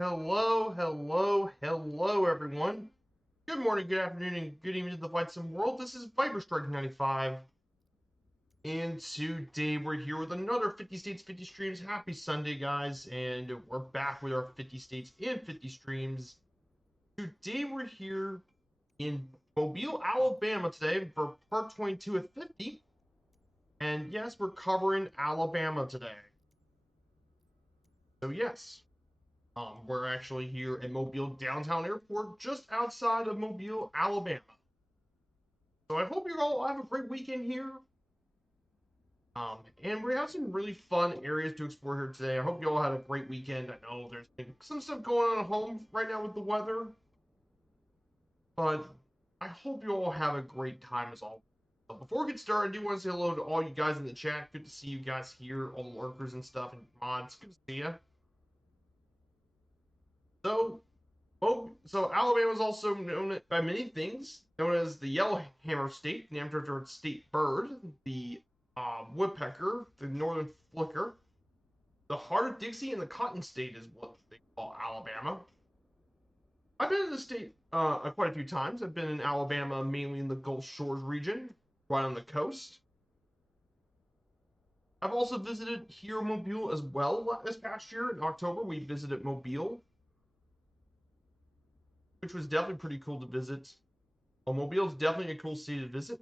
Hello, hello, hello, everyone. Good morning, good afternoon, and good evening to the Flight Sim world. This is Viper Strike 95, and today we're here with another 50 States, 50 Streams. Happy Sunday, guys, and we're back with our 50 States and 50 Streams. Today we're here in Mobile, Alabama today for part 22 of 50, and yes, we're covering Alabama today. So yes, we're actually here at Mobile Downtown Airport, just outside of Mobile, Alabama. So I hope you all have a great weekend here. And we have some really fun areas to explore here today. I hope you all had a great weekend. I know there's been some stuff going on at home right now with the weather, but I hope you all have a great time as always. So before we get started, I do want to say hello to all you guys in the chat. Good to see you guys here, all the lurkers and stuff and mods. Good to see you. So, so Alabama is also known by many things, known as the Yellowhammer State, named after its state bird, the woodpecker, the northern flicker. The heart of Dixie and the Cotton State is what they call Alabama. I've been in the state quite a few times. I've been in Alabama, mainly in the Gulf Shores region, right on the coast. I've also visited here Mobile as well this past year. In October, we visited Mobile, which was definitely pretty cool to visit. Well, Mobile is definitely a cool city to visit.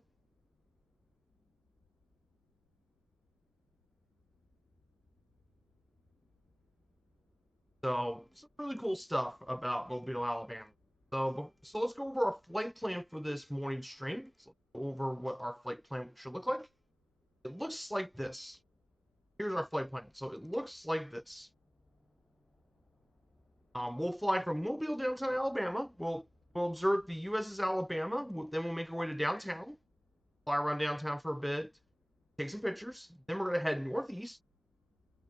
So, some really cool stuff about Mobile, Alabama. So let's go over our flight plan for this morning stream. So let's go over what our flight plan should look like. It looks like this. Here's our flight plan. So it looks like this. We'll fly from Mobile, downtown Alabama. We'll observe the USS Alabama. Then we'll make our way to downtown. Fly around downtown for a bit. Take some pictures. Then we're going to head northeast.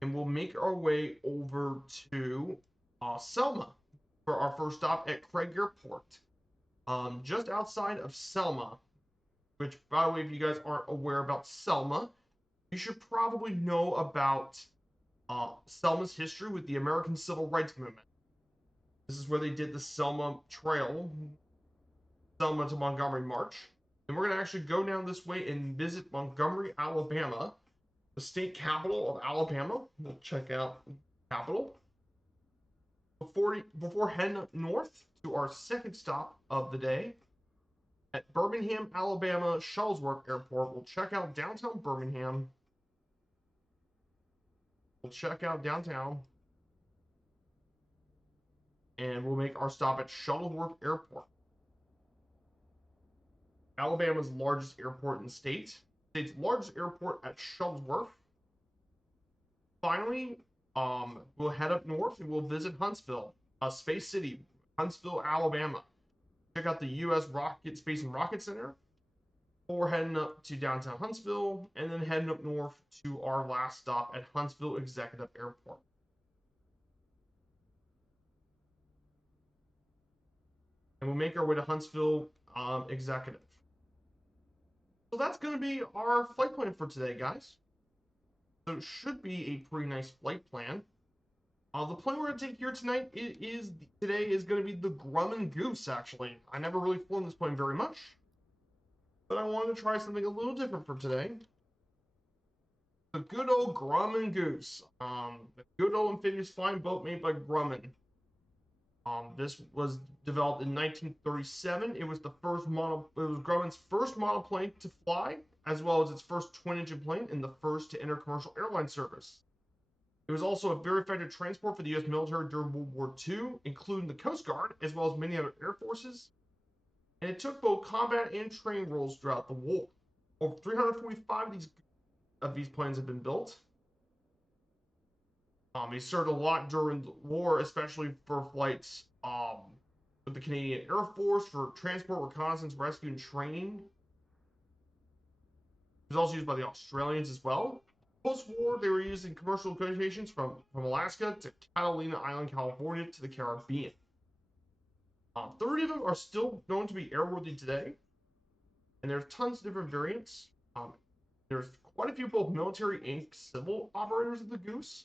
And we'll make our way over to Selma for our first stop at Craig Airport. Just outside of Selma, which, by the way, if you guys aren't aware about Selma, you should probably know about Selma's history with the American Civil Rights Movement. This is where they did the Selma Trail, Selma to Montgomery March. And we're going to actually go down this way and visit Montgomery, Alabama, the state capital of Alabama. We'll check out the capital. Before heading up north to our second stop of the day at Birmingham, Alabama Shuttlesworth Airport, we'll check out downtown Birmingham. We'll check out downtown. And we'll make our stop at Shuttleworth Airport. Alabama's largest airport in the state. State's largest airport at Shuttlesworth. Finally, we'll head up north and we'll visit Huntsville, Space City, Huntsville, Alabama. Check out the U.S. Rocket Space and Rocket Center. Before heading up to downtown Huntsville, and then heading up north to our last stop at Huntsville Executive Airport. And we'll make our way to Huntsville Executive. So that's going to be our flight plan for today, guys. So it should be a pretty nice flight plan. The plane we're going to take here tonight today is going to be the Grumman Goose, actually. I never really flown this plane very much, but I wanted to try something a little different for today. The good old Grumman Goose. The good old amphibious flying boat made by Grumman. This was developed in 1937. It was Grumman's first monoplane to fly, as well as its first twin-engine plane and the first to enter commercial airline service. It was also a very effective transport for the U.S. military during World War II, including the Coast Guard, as well as many other air forces. And it took both combat and training roles throughout the war. Over 345 of these planes have been built. He served a lot during the war, especially for flights with the Canadian Air Force for transport, reconnaissance, rescue, and training. It was also used by the Australians as well. Post-war, they were used in commercial locations from Alaska to Catalina Island, California, to the Caribbean. 30 of them are still known to be airworthy today, and there's tons of different variants. There's quite a few both military and civil operators of the Goose.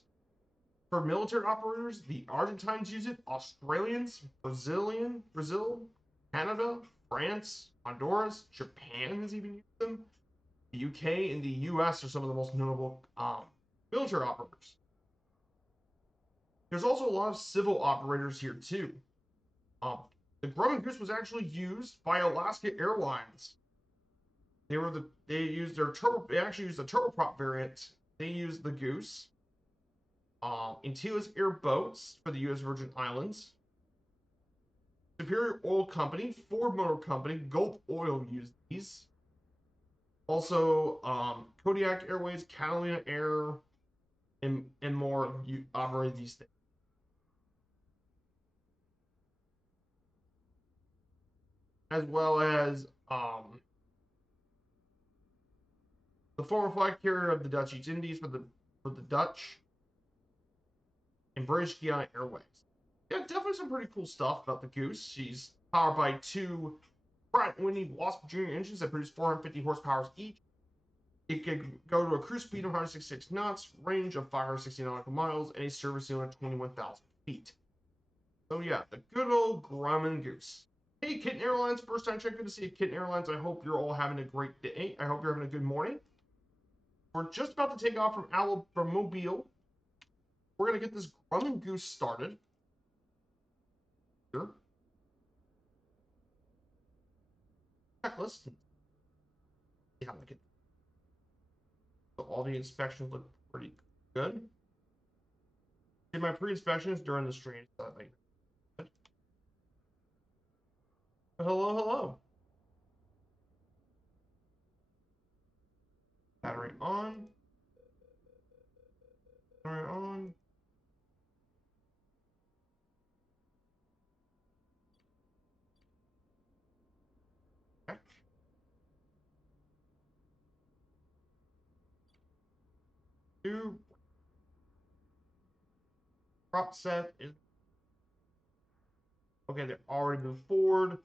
For military operators, the Argentines use it, Australians, Brazil, Canada, France, Honduras, Japan has even used them. The UK and the US are some of the most notable military operators. There's also a lot of civil operators here too. Um, the Grumman Goose was actually used by Alaska Airlines. They actually used the turboprop variant. They used the Goose. Antilles Air Boats for the U.S. Virgin Islands. Superior Oil Company, Ford Motor Company, Gulf Oil used these. Also, Kodiak Airways, Catalina Air, and more operate these things. As well as the former flag carrier of the Dutch East Indies for the Dutch, and British Guiana Airways. Yeah, definitely some pretty cool stuff about the Goose. She's powered by two Pratt & Whitney Wasp Junior engines that produce 450 horsepower each. It can go to a cruise speed of 166 knots, range of 560 nautical miles, and a service ceiling of 21,000 feet. So yeah, the good old Grumman Goose. Hey, Kitten Airlines, first time check. Good to see you, Kitten Airlines. I hope you're all having a great day. I hope you're having a good morning. We're just about to take off from Mobile. We're going to get this Grumman Goose started. Here. Checklist. See how we get. So all the inspections look pretty good. Did my pre-inspections during the stream. So good. Hello, hello. Battery on. Battery on. Check. Two. Prop set is okay. They already moved forward.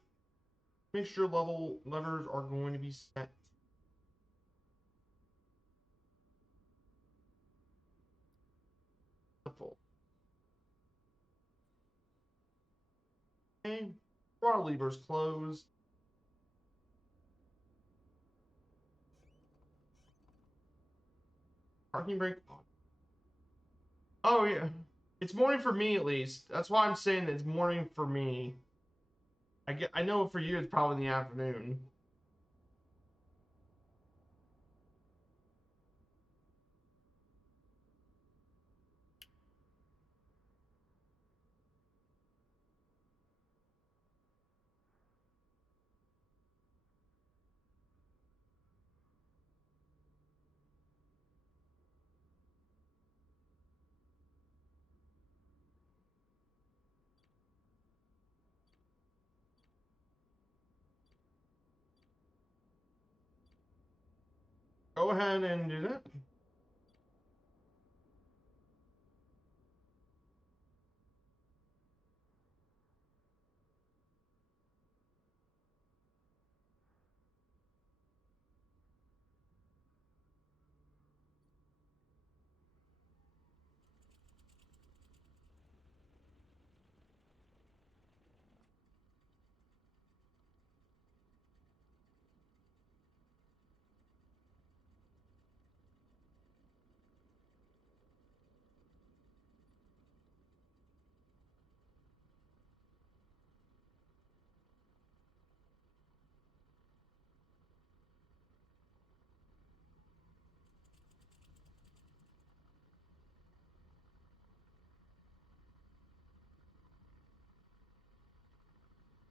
Mixture level levers are going to be set. Full. Okay. Throttle levers closed. Parking brake on. Oh yeah. It's morning for me at least. That's why I'm saying it's morning for me. I know for you it's probably in the afternoon. Go ahead and do that.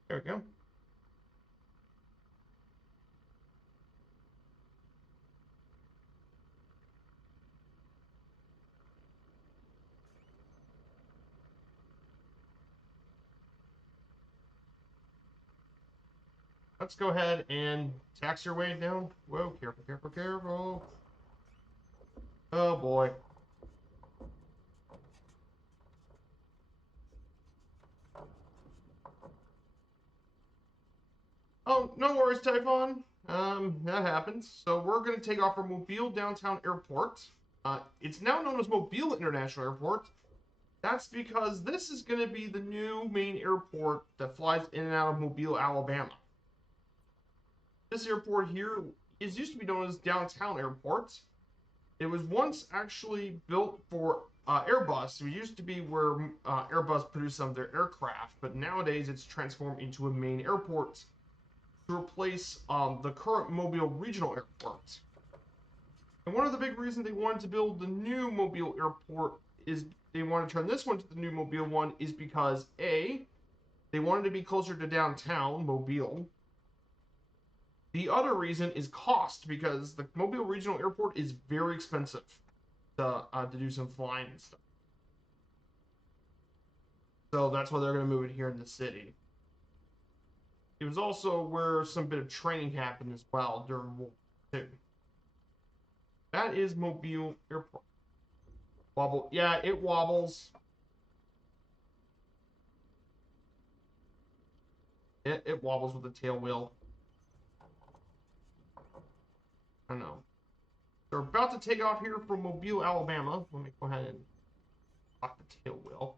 There we go. Let's go ahead and tax your way down. Whoa, careful, careful, careful. Oh boy. Oh, no worries, Typhon. That happens. So we're going to take off from Mobile Downtown Airport. It's now known as Mobile International Airport. That's because this is going to be the new main airport that flies in and out of Mobile, Alabama. This airport here is used to be known as Downtown Airport. It was once actually built for Airbus. It used to be where Airbus produced some of their aircraft, but nowadays it's transformed into a main airport to replace the current Mobile Regional Airport. And one of the big reasons they wanted to build the new Mobile Airport is they wanted to turn this one to the new Mobile one is because A, they wanted to be closer to downtown Mobile. The other reason is cost, because the Mobile Regional Airport is very expensive to do some flying and stuff. So that's why they're going to move it here in the city. It was also where some bit of training happened as well during World War II. That is Mobile Airport. Wobble. Yeah, it wobbles. It wobbles with the tail wheel. I don't know. They're about to take off here from Mobile, Alabama. Let me go ahead and lock the tail wheel.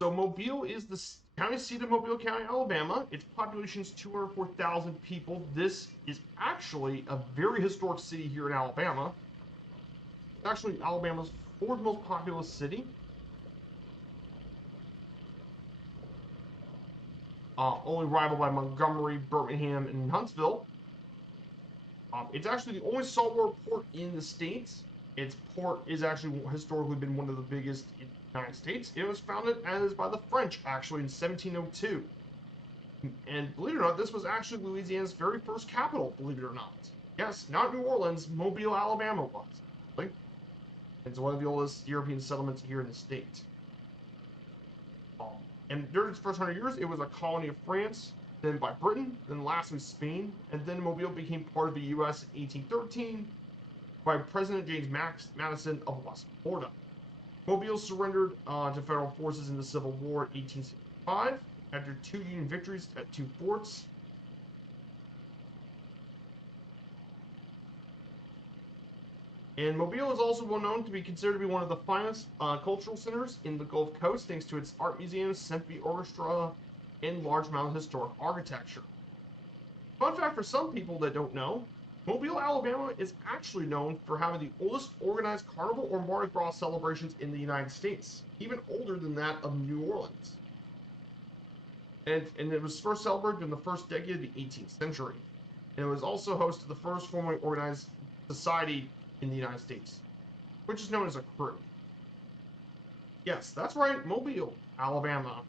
So Mobile is the county seat of Mobile County, Alabama. Its population is 204,000 people. This is actually a very historic city here in Alabama. It's actually Alabama's fourth most populous city. Only rivaled by Montgomery, Birmingham, and Huntsville. It's actually the only saltwater port in the States. Its port is actually historically been one of the biggest in the United States. It was founded as by the French, actually, in 1702. And believe it or not, this was actually Louisiana's very first capital, believe it or not. Yes, not New Orleans, Mobile, Alabama was. It's one of the oldest European settlements here in the state. And during its first 100 years, it was a colony of France, then by Britain, then lastly Spain, and then Mobile became part of the U.S. in 1813 by President James Madison of West Florida. Mobile surrendered to federal forces in the Civil War in 1865 after 2 Union victories at 2 forts. And Mobile is also well known to be considered to be one of the finest cultural centers in the Gulf Coast, thanks to its art museum, symphony orchestra, and large amount of historic architecture. Fun fact for some people that don't know, Mobile, Alabama is actually known for having the oldest organized carnival or Mardi Gras celebrations in the United States, even older than that of New Orleans. And it was first celebrated in the first decade of the 18th century. And it was also host to the first formally organized society in the United States, which is known as a crew. Yes, that's right, Mobile, Alabama.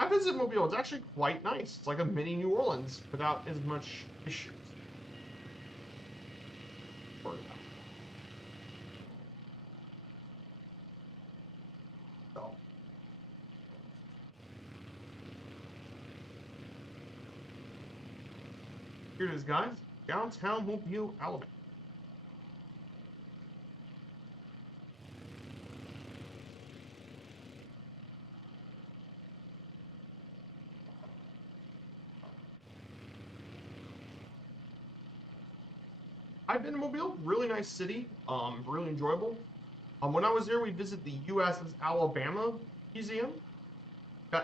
I visited Mobile. It's actually quite nice. It's like a mini New Orleans without as much issues. So. Here it is, guys. Downtown Mobile, Alabama. I've been to Mobile, really nice city, really enjoyable. When I was there, we visited the USS Alabama Museum.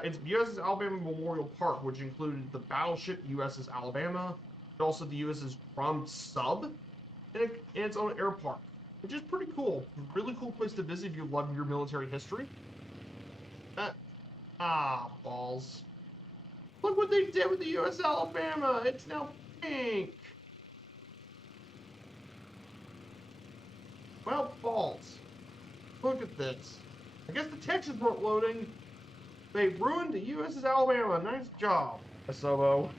It's USS Alabama Memorial Park, which included the battleship USS Alabama, but also the USS Drum Sub, and its own air park, which is pretty cool. Really cool place to visit if you love your military history. Balls. Look what they did with the USS Alabama. It's now pink. Well, balls. Look at this. I guess the Texans weren't loading. They ruined the USS Alabama. Nice job, Asobo.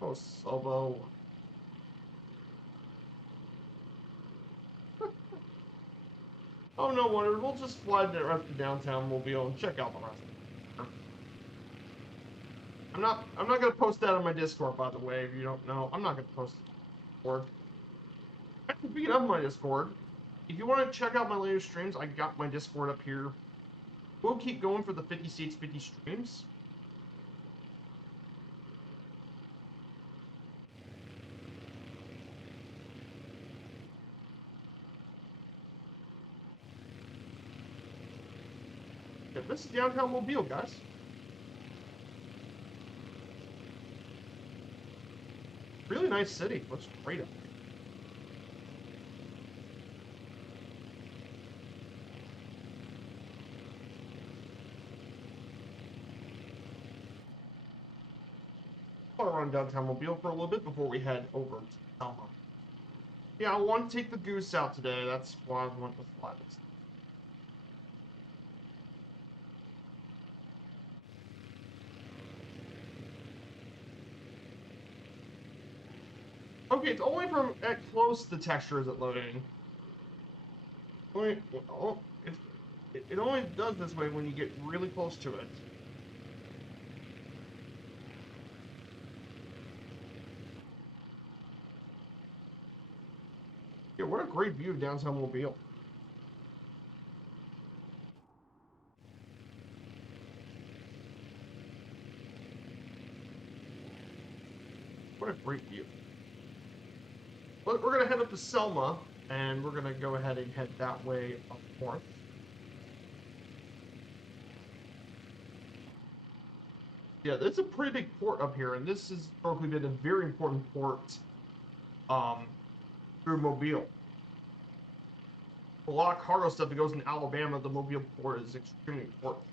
Oh, Sobo. Oh, no wonder. We'll just fly there up to downtown Mobile and check out the rest. I'm not gonna post that on my Discord, by the way, if you don't know. I'm not gonna post it on Discord. Speaking of my Discord, if you want to check out my latest streams, I got my Discord up here. We'll keep going for the 50 states, 50 streams. Yeah, this is downtown Mobile, guys. Really nice city. Looks great up here. I'll run downtown Mobile for a little bit before we head over to Selma. Yeah, I want to take the goose out today. That's why I want to fly this. Okay, it's only from at close the texture is it loading. Only, oh, it only does this way when you get really close to it. Yeah, what a great view of downtown Mobile. What a great view. But we're going to head up to Selma, and we're going to go ahead and head that way up north. Yeah, it's a pretty big port up here, and this has historically been a very important port through Mobile. A lot of cargo stuff that goes in Alabama, the Mobile port is extremely important.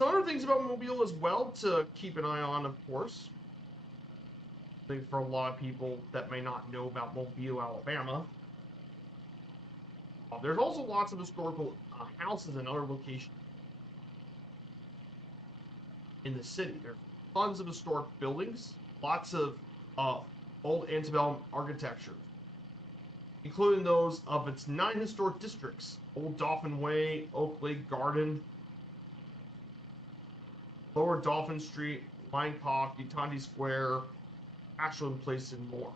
Some other things about Mobile as well to keep an eye on, of course. I think for a lot of people that may not know about Mobile, Alabama, there's also lots of historical houses and other locations in the city. There's tons of historic buildings, lots of old antebellum architecture, including those of its 9 historic districts: Old Dauphin Way, Oak Lake Garden, Lower Dauphin Street, Winecock, Utante Square, Ashland Place, and more.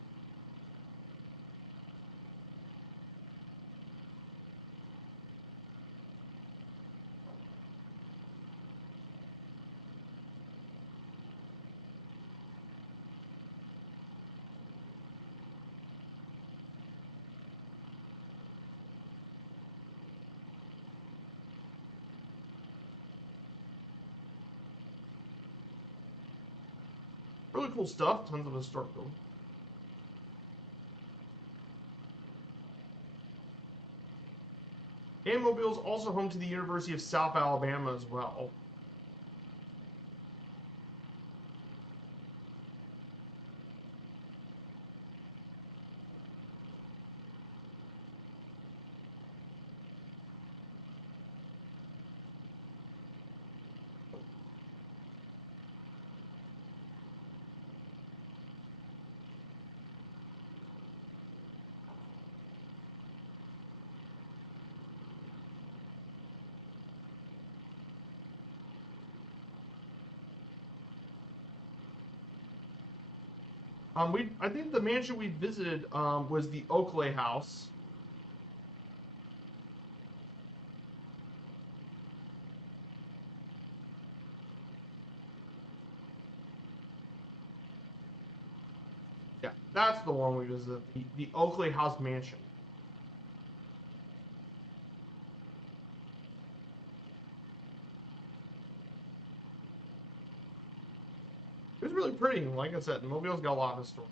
Really cool stuff, tons of historic buildings. And Mobile is also home to the University of South Alabama as well. I think the mansion we visited was the Oakley House. Yeah, that's the one we visited, the Oakley House Mansion. It was really pretty. Like I said, Mobile's got a lot of history.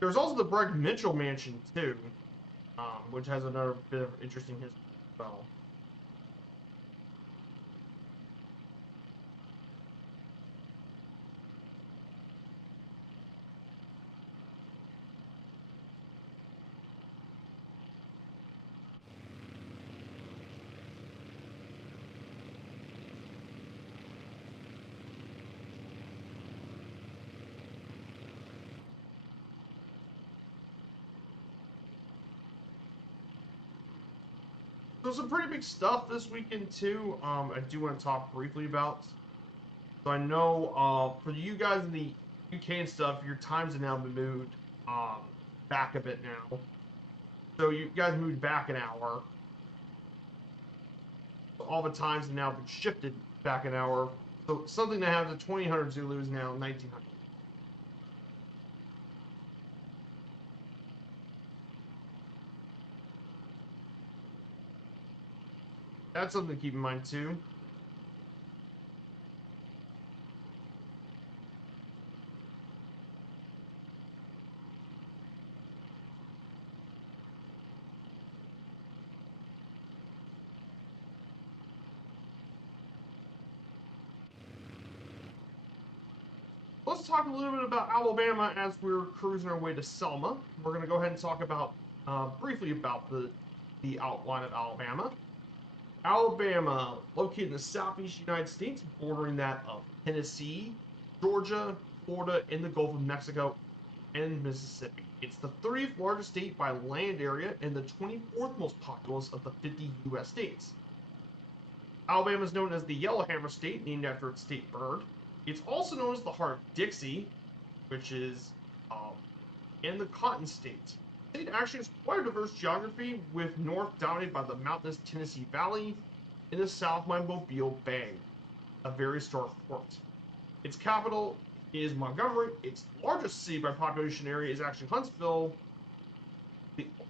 There's also the Bragg Mitchell Mansion too, which has another bit of interesting history as well. There's some pretty big stuff this weekend too. I do want to talk briefly about. So I know for you guys in the UK and stuff, your times have now been moved back a bit now. So you guys moved back an hour. So all the times have now been shifted back an hour. So something that has a 2000 Zulu is now 1900. That's something to keep in mind too. Let's talk a little bit about Alabama as we're cruising our way to Selma. We're going to go ahead and talk about briefly about the outline of Alabama. Alabama, located in the southeast United States, bordering that of Tennessee, Georgia, Florida, and the Gulf of Mexico, and Mississippi. It's the 30th largest state by land area and the 24th most populous of the 50 U.S. states. Alabama is known as the Yellowhammer State, named after its state bird. It's also known as the Heart of Dixie, which is in the Cotton State. The state actually has quite a diverse geography, with north dominated by the mountainous Tennessee Valley, in the south by Mobile Bay, a very historic port. Its capital is Montgomery. Its largest city by population area is actually Huntsville.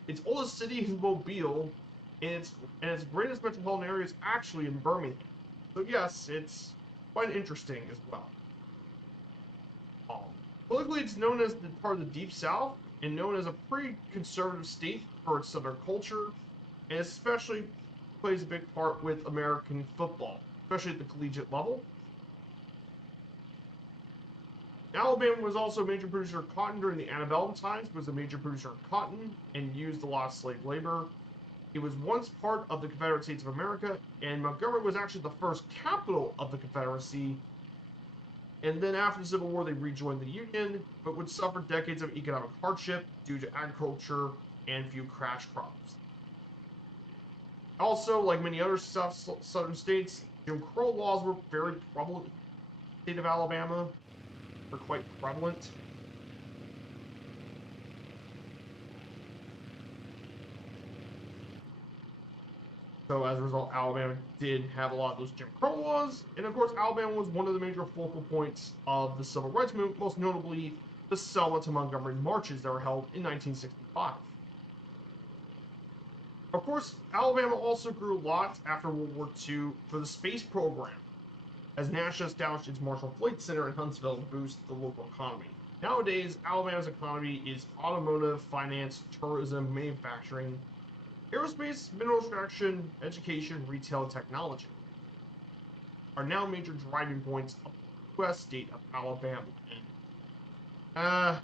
Its oldest city is Mobile, and its greatest metropolitan area is actually in Birmingham. So yes, it's quite interesting as well. Politically, it's known as the part of the Deep South and known as a pretty conservative state for its Southern culture, and especially plays a big part with American football, especially at the collegiate level. Alabama was also a major producer of cotton during the antebellum times, was a major producer of cotton and used a lot of slave labor. It was once part of the Confederate States of America, and Montgomery was actually the first capital of the Confederacy. And then after the Civil War, they rejoined the Union, but would suffer decades of economic hardship due to agriculture and few cash crops. Also, like many other southern states, Jim Crow laws were very prevalent in the state of Alabama. They're quite prevalent. So as a result, Alabama did have a lot of those Jim Crow laws, and of course, Alabama was one of the major focal points of the Civil Rights Movement, most notably the Selma to Montgomery marches that were held in 1965. Of course, Alabama also grew a lot after World War II for the space program, as NASA established its Marshall Flight Center in Huntsville to boost the local economy. Nowadays, Alabama's economy is automotive, finance, tourism, manufacturing, aerospace, mineral extraction, education, retail, and technology are now major driving points of the U.S. state of Alabama. And,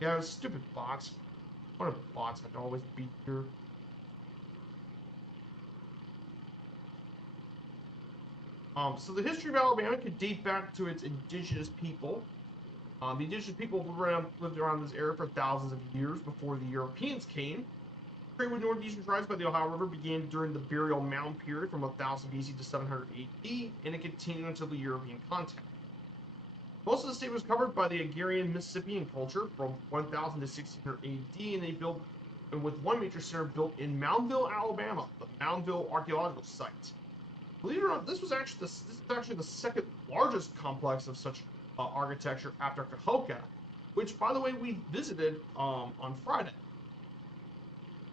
yeah, stupid bots. What a bots had to always be here. So the history of Alabama could date back to its indigenous people. The indigenous people lived around this area for thousands of years before the Europeans came. Trade with northeastern tribes by the Ohio River began during the Burial Mound period from 1000 BC to 700 AD, and it continued until the European contact. Most of the state was covered by the Agrarian Mississippian culture from 1000 to 1600 AD, and they built, and with one major center built in Moundville, Alabama, the Moundville Archaeological Site. Believe it or not, this is actually the second largest complex of such architecture after Cahokia, which, by the way, we visited on Friday.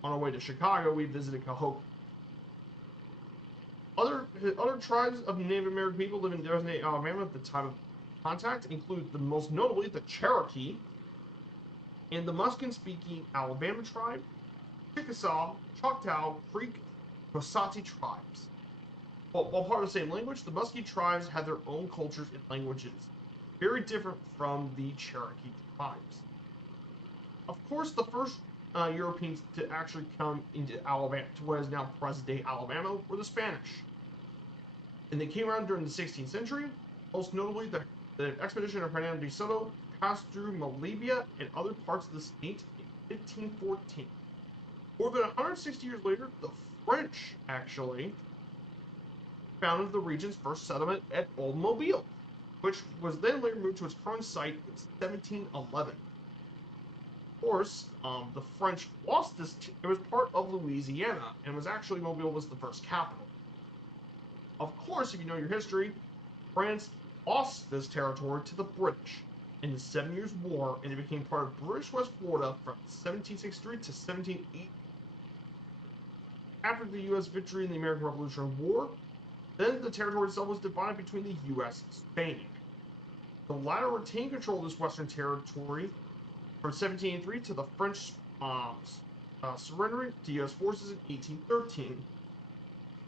On our way to Chicago, we visited Cahokia. Other tribes of Native American people living in designated Alabama at the time of contact include the most notably the Cherokee and the Muskin-speaking Alabama tribe, Chickasaw, Choctaw, Creek, Cossati tribes. While part of the same language, the Muskie tribes had their own cultures and languages, very different from the Cherokee tribes. Of course, the first Europeans to actually come into Alabama, to what is now present-day Alabama, were the Spanish. And they came around during the 16th century. Most notably, the expedition of Hernando de Soto passed through Malabia and other parts of the state in 1514. More than 160 years later, the French actually founded the region's first settlement at Old Mobile, which was then later moved to its current site in 1711. Of course, the French lost this. It was part of Louisiana, and was actually Mobile was the first capital. Of course, if you know your history, France lost this territory to the British in the 7 Years' War, and it became part of British West Florida from 1763 to 1780. After the U.S. victory in the American Revolutionary War, then the territory itself was divided between the U.S. and Spain. The latter retained control of this western territory from 1783 to the French surrendering to U.S. forces in 1813.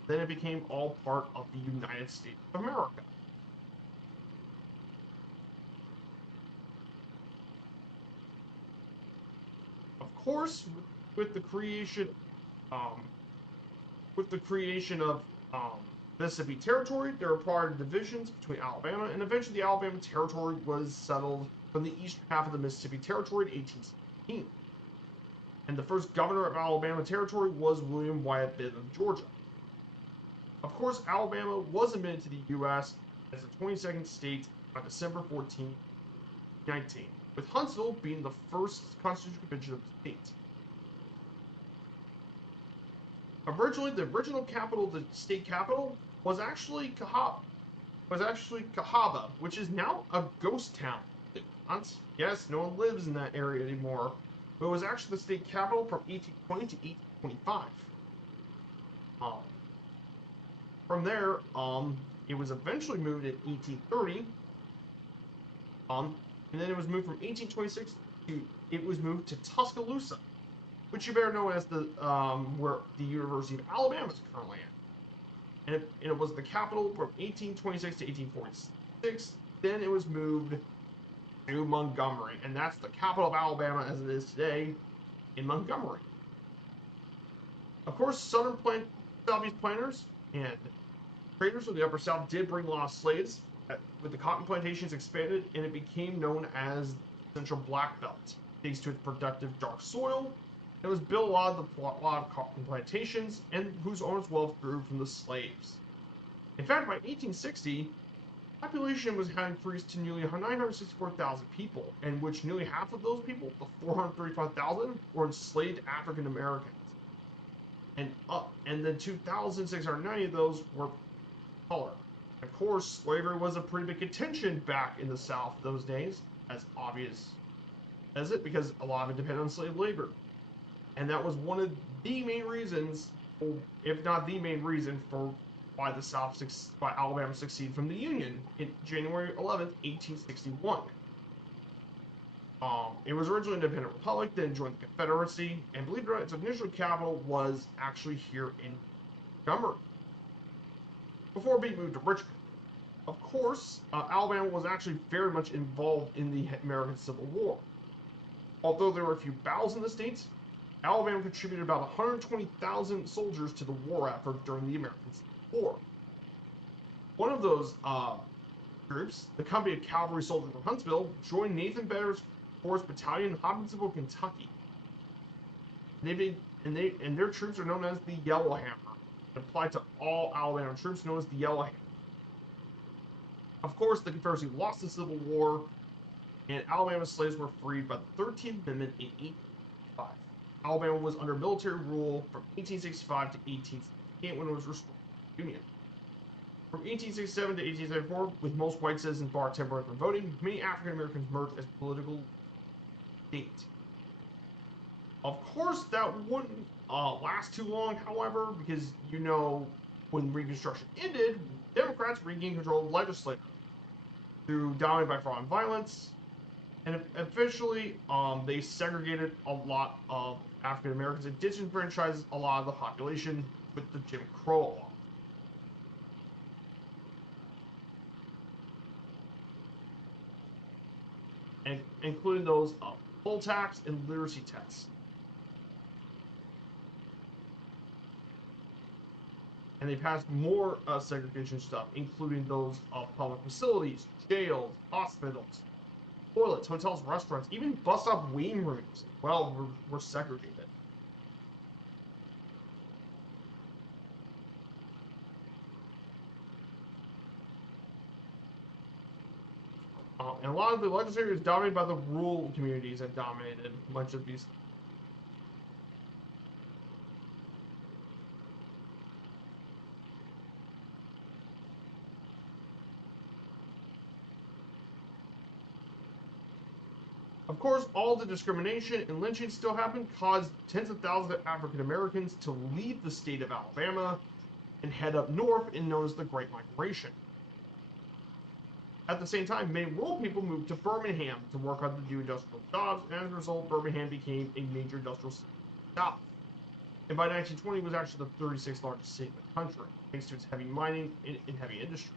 Then it became all part of the United States of America. Of course, with the creation, um, of Mississippi Territory, there were prior divisions between Alabama, and eventually the Alabama Territory was settled from the eastern half of the Mississippi Territory in 1816. And the first governor of Alabama Territory was William Wyatt Pitt of Georgia. Of course, Alabama was admitted to the U.S. as the 22nd state on December 14, 19, with Huntsville being the first constitutional convention of the state. Originally, the original capital, the state capital, was actually Cahaba, which is now a ghost town. Yes, no one lives in that area anymore, but it was actually the state capital from 1820 to 1825. From there, it was eventually moved in 1830, and then it was moved from 1826 to it was moved to Tuscaloosa, which you better know as the where the University of Alabama is currently at. And it was the capital from 1826 to 1846. Then it was moved to Montgomery, and that's the capital of Alabama as it is today, in Montgomery. Of course, Southeast planters and traders from the Upper South did bring lost slaves. With the cotton plantations expanded, and it became known as the Central Black Belt, thanks to its productive dark soil. It was built a lot of cotton plantations, and whose owners' wealth grew from the slaves. In fact, by 1860, population had increased to nearly 964,000 people, in which nearly half of those people, the 435,000, were enslaved African Americans, and then 2,690 of those were color. Of course, slavery was a pretty big contention back in the South those days, as obvious as it, because a lot of it depended on slave labor. And that was one of the main reasons, if not the main reason, for why why Alabama seceded from the Union in January 11th, 1861. It was originally an independent republic, then joined the Confederacy, and believe it or not, its initial capital was actually here in Montgomery, before being moved to Richmond. Of course, Alabama was actually very much involved in the American Civil War. Although there were a few battles in the states, Alabama contributed about 120,000 soldiers to the war effort during the American Civil War. One of those groups, the company of cavalry soldiers from Huntsville, joined Nathan Better's 4th Battalion in Hopkinsville, Kentucky. And their troops are known as the Yellowhammer. It applied to all Alabama troops known as the Yellowhammer. Of course, the Confederacy lost the Civil War, and Alabama slaves were freed by the 13th Amendment in 1865. Alabama was under military rule from 1865 to 1868 when it was restored to the Union. From 1867 to 1874, with most white citizens barred temporarily from voting, many African Americans merged as political state. Of course, that wouldn't last too long, however, because when Reconstruction ended, Democrats regained control of the legislature through dominated by fraud and violence, and officially they segregated a lot of African Americans and disenfranchised a lot of the population with the Jim Crow law. And including those poll tax and literacy tests. And they passed more segregation stuff, including those public facilities, jails, hospitals, toilets, hotels, restaurants, even bus stop waiting rooms. Well, were segregated. And a lot of the legislature is dominated by the rural communities that dominated much of these. Of course, all the discrimination and lynching still happened, caused tens of thousands of African Americans to leave the state of Alabama and head up north in known as the Great Migration. At the same time, many rural people moved to Birmingham to work on the new industrial jobs, and as a result, Birmingham became a major industrial city in the South. And by 1920, it was actually the 36th largest city in the country, thanks to its heavy mining and heavy industry.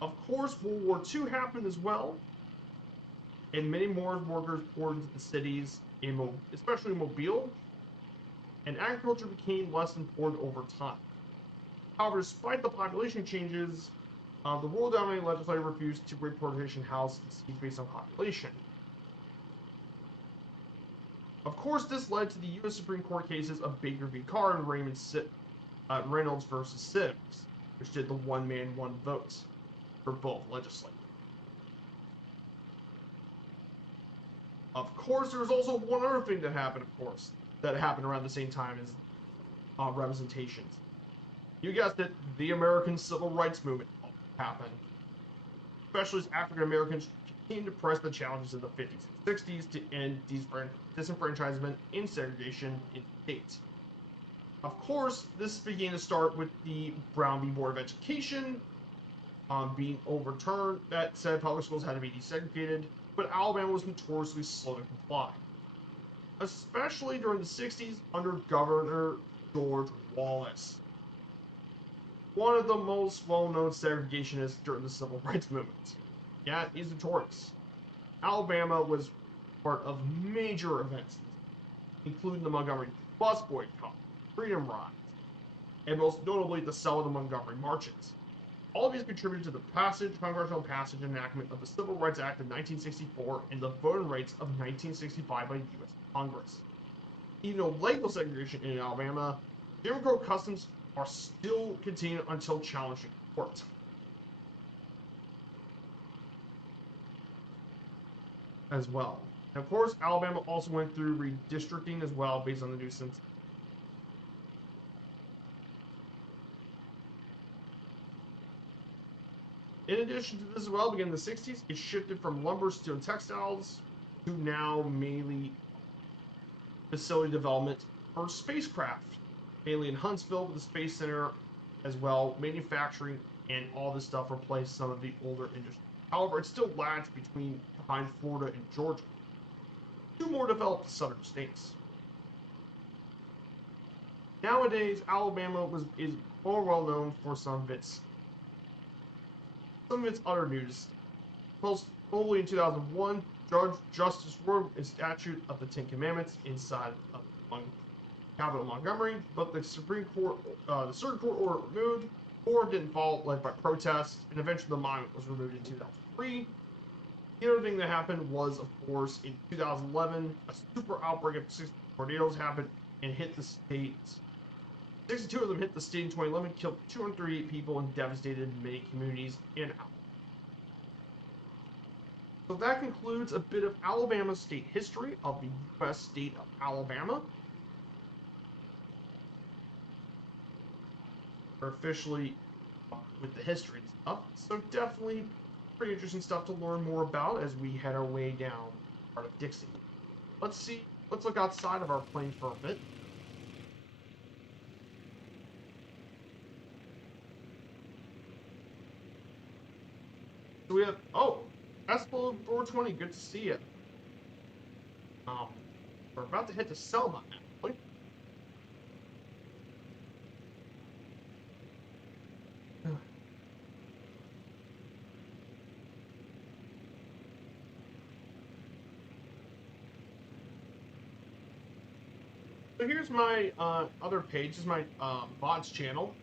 Of course, World War II happened as well, and many more workers poured into the cities, especially Mobile, and agriculture became less important over time. However, despite the population changes, the rural-dominated legislature refused to grade partition house and seats based on population. Of course, this led to the U.S. Supreme Court cases of Baker v. Carr and Reynolds versus Sims, which did the one-man, one vote for both legislatures. Of course, there was also one other thing that happened, that happened around the same time as representations. You guessed it, the American Civil Rights Movement happened, especially as African Americans continued to press the challenges of the 50s and 60s to end disenfranchisement and segregation in states. Of course, this began to start with the Brown v. Board of Education being overturned that said public schools had to be desegregated, but Alabama was notoriously slow to comply, especially during the 60s under Governor George Wallace, one of the most well-known segregationists during the Civil Rights Movement. Yeah, he's notorious. Alabama was part of major events, including the Montgomery bus boycott, Freedom Rides, and most notably the Selma to Montgomery marches. All of these contributed to the congressional passage and enactment of the Civil Rights Act of 1964 and the voting rights of 1965 by the U.S. Congress. Even though legal segregation in Alabama, Jim Crow customs are still continued until challenged in court. As well. And of course, Alabama also went through redistricting as well based on the new census. In addition to this as well, beginning in the 60s, it shifted from lumber, steel, and textiles to now mainly facility development for spacecraft. Mainly in Huntsville with the Space Center as well, manufacturing and all this stuff replaced some of the older industry. However, it still lags behind Florida and Georgia, two more developed southern states. Nowadays, Alabama is more well known for some of its other news. Most only in 2001, Judge Justice wrote a statute of the Ten Commandments inside of Capital Montgomery, but the Supreme Court, the Circuit Court order removed, or didn't fall, led by protests, and eventually the monument was removed in 2003. The other thing that happened was, of course, in 2011, a super outbreak of 60 tornadoes happened and hit the state. 62 of them hit the state in 2011, killed 238 people, and devastated many communities in Alabama. So that concludes a bit of Alabama state history of the U.S. state of Alabama. We're officially with the history and stuff, so definitely pretty interesting stuff to learn more about as we head our way down part of Dixie. Let's look outside of our plane for a bit. So we have, Espo 420, good to see you. We're about to head to Selma now. So here's my other page. This is my VODs channel.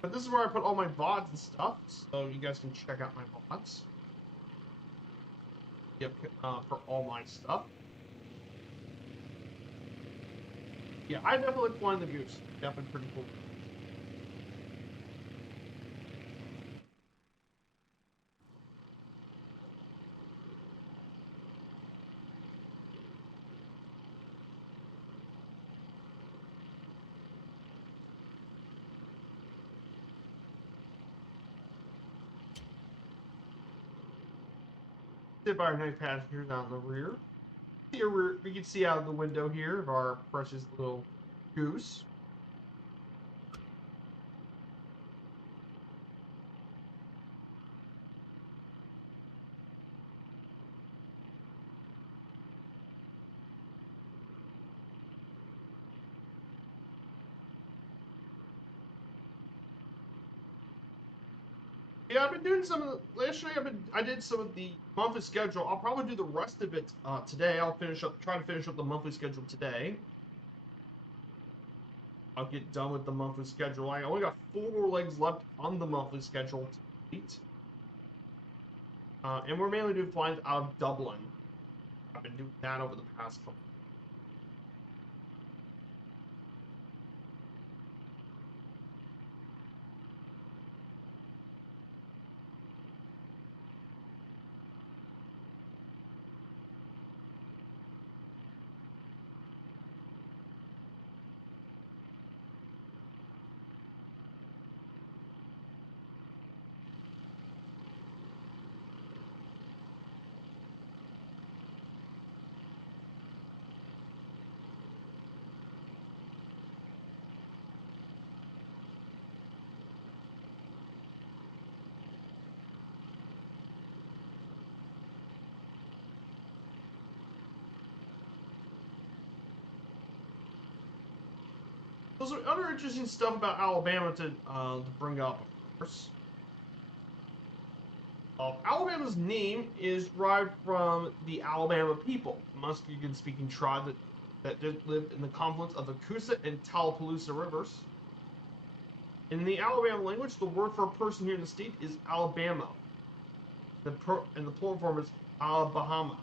But this is where I put all my VODs and stuff, so you guys can check out my VODs. Yep, for all my stuff. Yeah, I definitely like flying the goose. Definitely pretty cool. Sit by our nice passengers out in the rear. Here we can see out of the window here of our precious little goose. Yeah, I've been doing some of the last year. I did some of the monthly schedule. I'll probably do the rest of it today. I'll try to finish up the monthly schedule today. I'll get done with the monthly schedule. I only got 4 more legs left on the monthly schedule to complete. And we're mainly doing flying out of Dublin. I've been doing that over the past couple. There's some other interesting stuff about Alabama to bring up, of course. Alabama's name is derived from the Alabama people, a Muskegon-speaking tribe that lived in the confluence of the Coosa and Tallapoosa rivers. In the Alabama language, the word for a person here in the state is Alabama, and the plural form is Alabama.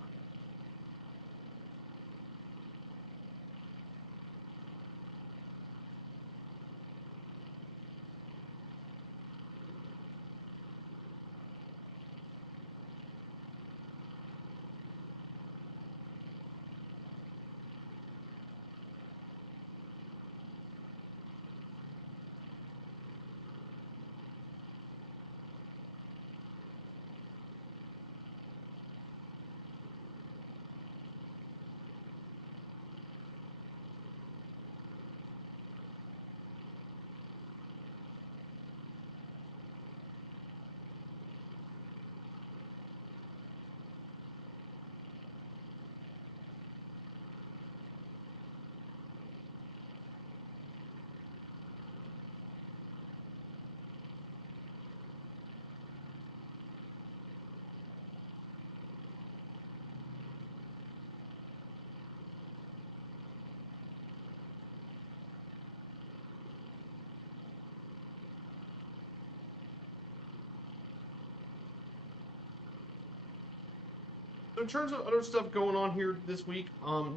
So in terms of other stuff going on here this week,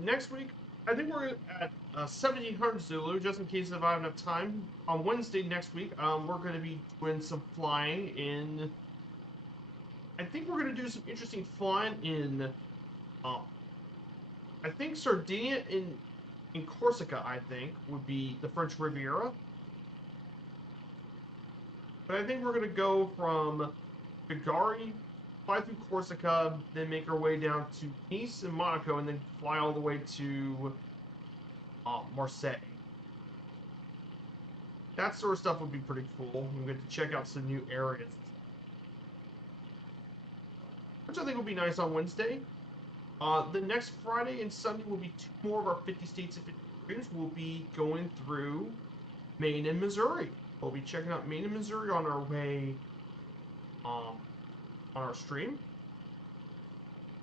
next week, I think we're at 1700 Zulu, just in case if I have enough time. On Wednesday next week, we're going to be doing some flying in. I think we're going to do some interesting flying in. I think Sardinia in Corsica. I think would be the French Riviera. But I think we're going to go from Figari, fly through Corsica, then make our way down to Nice and Monaco, and then fly all the way to Marseille. That sort of stuff would be pretty cool. We get to check out some new areas, which I think would be nice on Wednesday. The next Friday and Sunday will be 2 more of our 50 states and 50 streams. We'll be going through Maine and Missouri. We'll be checking out Maine and Missouri on our way on our stream.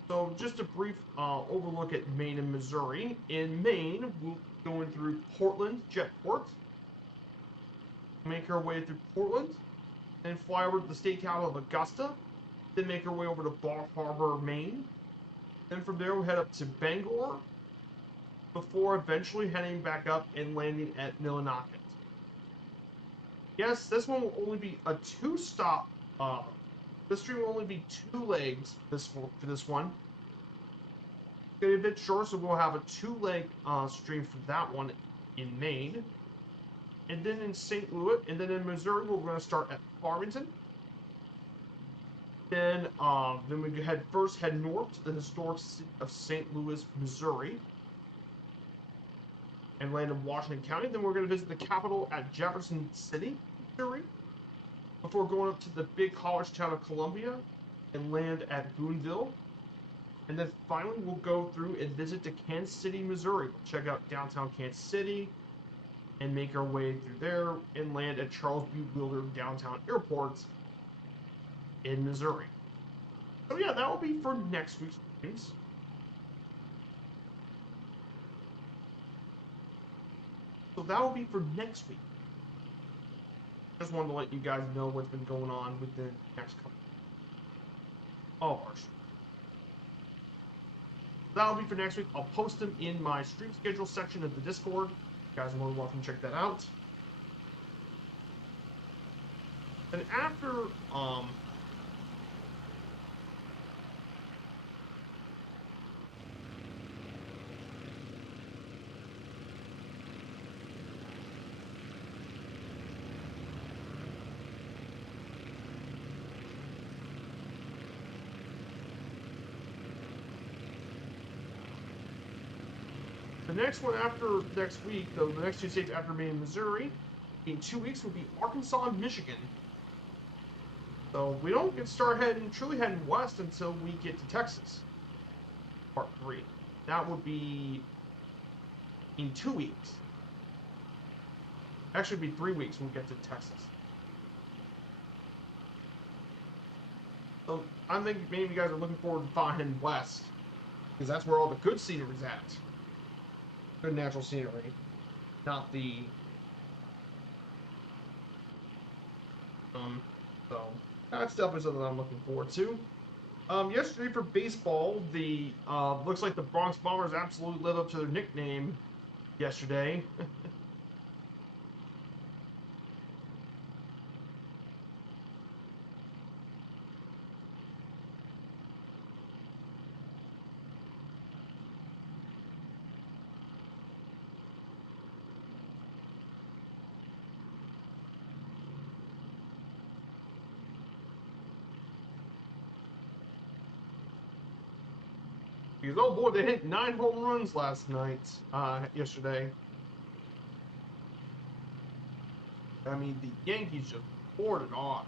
So just a brief overlook at Maine and Missouri. In Maine, we'll be going through Portland Jetport, make our way through Portland, then fly over to the state capital of Augusta, then make our way over to Bar Harbor, Maine. Then from there, we'll head up to Bangor, before eventually heading back up and landing at Millinocket. Yes, this one will only be a 2-stop. This stream will only be 2 legs for this one. It's going to be a bit short, so we'll have a 2-leg stream for that one in Maine. And then in St. Louis, and then in Missouri, we're going to start at Farmington. Then we head north to the historic city of St. Louis, Missouri, and land in Washington County. Then we're going to visit the Capitol at Jefferson City, Missouri, before going up to the big college town of Columbia and land at Boonville. And then finally, we'll go through and visit to Kansas City, Missouri. We'll check out downtown Kansas City and make our way through there and land at Charles B. Wheeler Downtown Airport in Missouri. So yeah, that will be for next week's streams. So that will be for next week. Just wanted to let you guys know what's been going on within the next couple of our streams. That'll be for next week. I'll post them in my stream schedule section of the Discord. You guys are more than welcome to check that out. And after the next one after next week, though, the next two states after being in Missouri, in 2 weeks will be Arkansas and Michigan. So we don't get truly heading west until we get to Texas. Part 3. That would be in 2 weeks. Actually, it'd be 3 weeks when we get to Texas. So I think maybe you guys are looking forward to heading west, because that's where all the good scenery is at. Good natural scenery, not the so that's definitely something I'm looking forward to. Yesterday for baseball, the looks like the Bronx Bombers absolutely lived up to their nickname yesterday. Because, oh boy, they hit 9 home runs last night, yesterday. I mean, the Yankees just poured it on.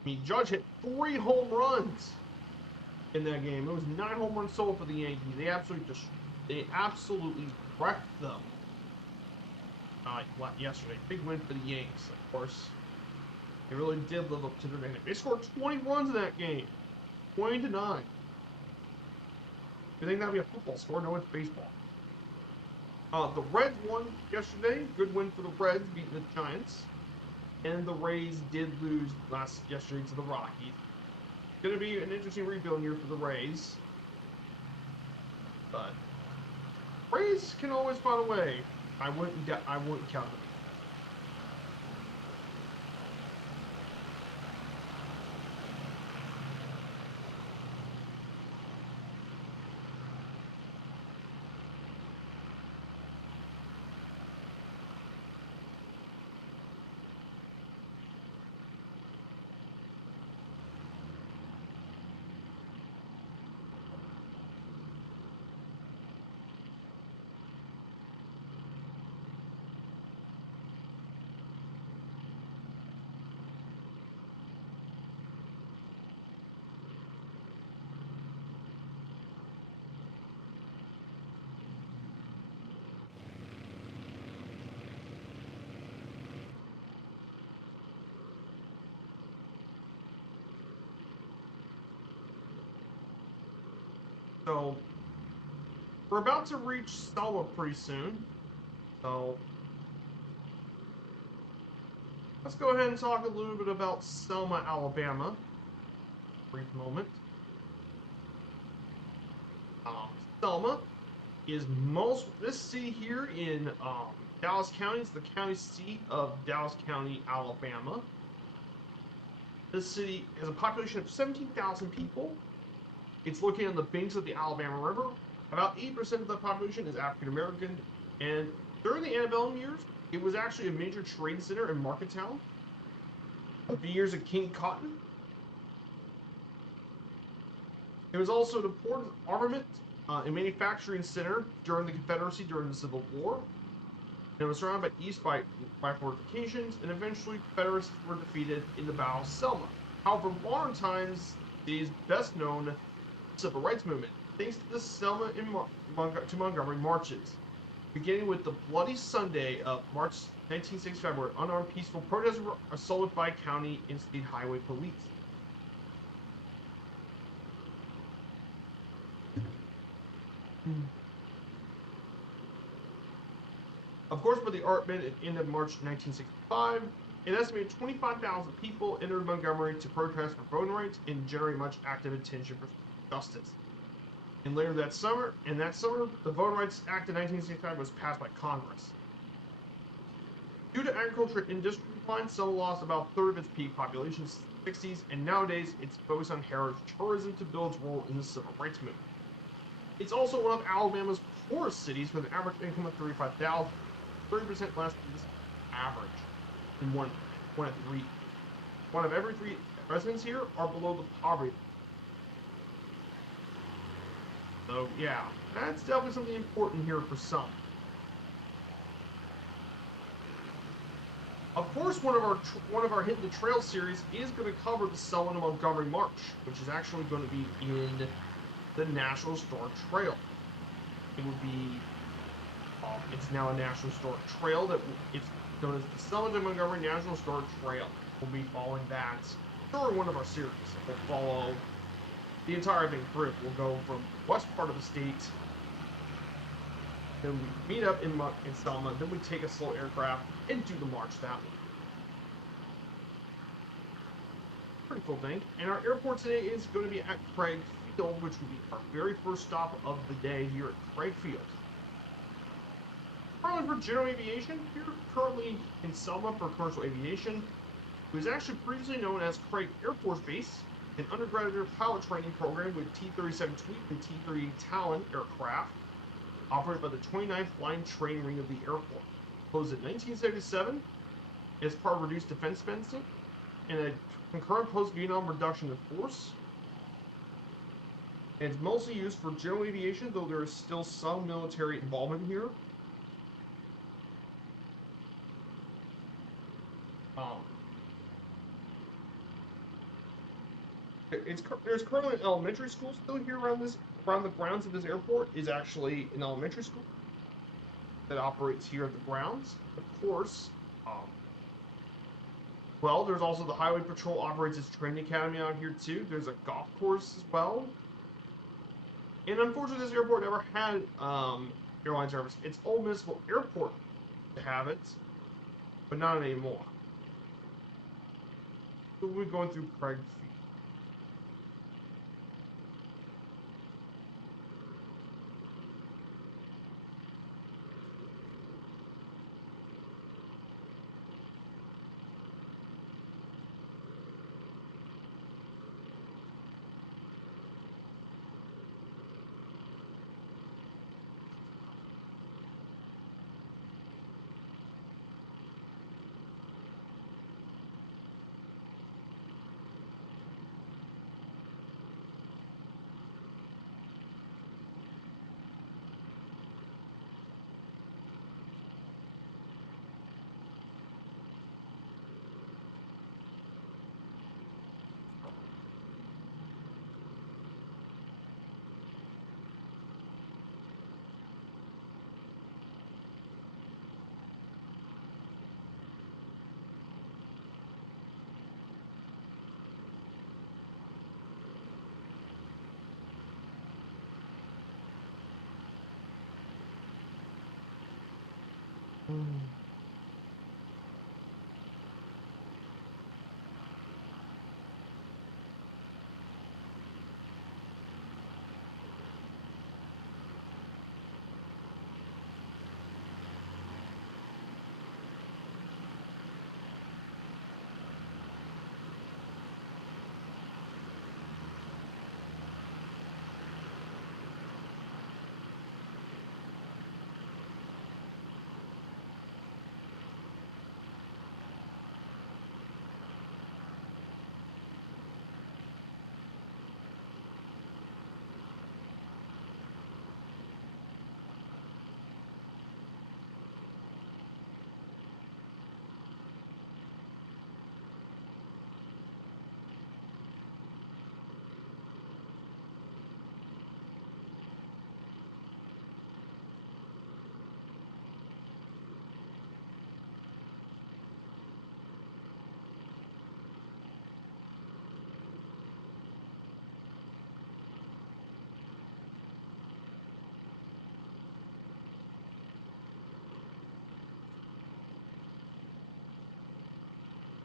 I mean, Judge hit 3 home runs in that game. It was 9 home runs sold for the Yankees. They absolutely wrecked them yesterday. Big win for the Yanks, of course. They really did live up to their name. They scored 20 runs in that game. 20-9. You think that'd be a football score? No, it's baseball. The Reds won yesterday. Good win for the Reds, beating the Giants. And the Rays did lose yesterday to the Rockies. Going to be an interesting rebuild year for the Rays. But Rays can always find a way. I wouldn't count them. So, we're about to reach Selma pretty soon. So, let's go ahead and talk a little bit about Selma, Alabama. Brief moment. Selma is this city here in Dallas County. It's the county seat of Dallas County, Alabama. This city has a population of 17,000 people. It's located on the banks of the Alabama River. About 8% of the population is African American, and during the antebellum years, it was actually a major trade center and market town. of the years of King Cotton. It was also an important armament and manufacturing center during the Confederacy during the Civil War. And it was surrounded by fortifications, and eventually Confederacies were defeated in the Battle of Selma. However, modern times, the best known civil rights movement, thanks to the Selma to Montgomery marches, beginning with the Bloody Sunday of March 1965, where unarmed peaceful protesters were assaulted by county and state highway police. Of course, by the Artman at the end of March 1965, an estimated 25,000 people entered Montgomery to protest for voting rights and generate much active attention for justice. And later that summer, the Voting Rights Act of 1965 was passed by Congress. Due to agriculture and industry decline, Selma lost about a third of its peak population in the 60s, and nowadays it's focused on heritage tourism to build its role in the civil rights movement. It's also one of Alabama's poorest cities with an average income of $35,000, 30% less than this average. And one of every three residents here are below the poverty. So yeah, that's definitely something important here for some. Of course, one of our Hitting the Trail series is going to cover the Selma to Montgomery March, which is actually going to be in the National Historic Trail. It would be, it's now a National Historic Trail that it's known as the Selma to Montgomery National Historic Trail. We'll be following that during one of our series. We'll follow the entire thing through. We'll go from the west part of the state, then we meet up in Selma, then we take a slow aircraft and do the march that way. Pretty cool thing. And our airport today is going to be at Craig Field, which will be our very first stop of the day here at Craig Field. Finally, for general aviation, we're currently in Selma for commercial aviation. It was actually previously known as Craig Air Force Base, an undergraduate pilot training program with T-37 Tweed and T-38 Talon aircraft, operated by the 29th Flying Training Wing of the airport. Closed in 1977 as part of reduced defense spending and a concurrent post-Vietnam reduction in force. And it's mostly used for general aviation, though there is still some military involvement here. There's currently an elementary school still here around the grounds of this airport. Is actually an elementary school that operates here at the grounds. Of course, well, there's also the Highway Patrol operates its training academy out here too. There's a golf course as well. And unfortunately, this airport never had airline service. It's Old Municipal Airport to have it, but not anymore. So we're going through Craig Field.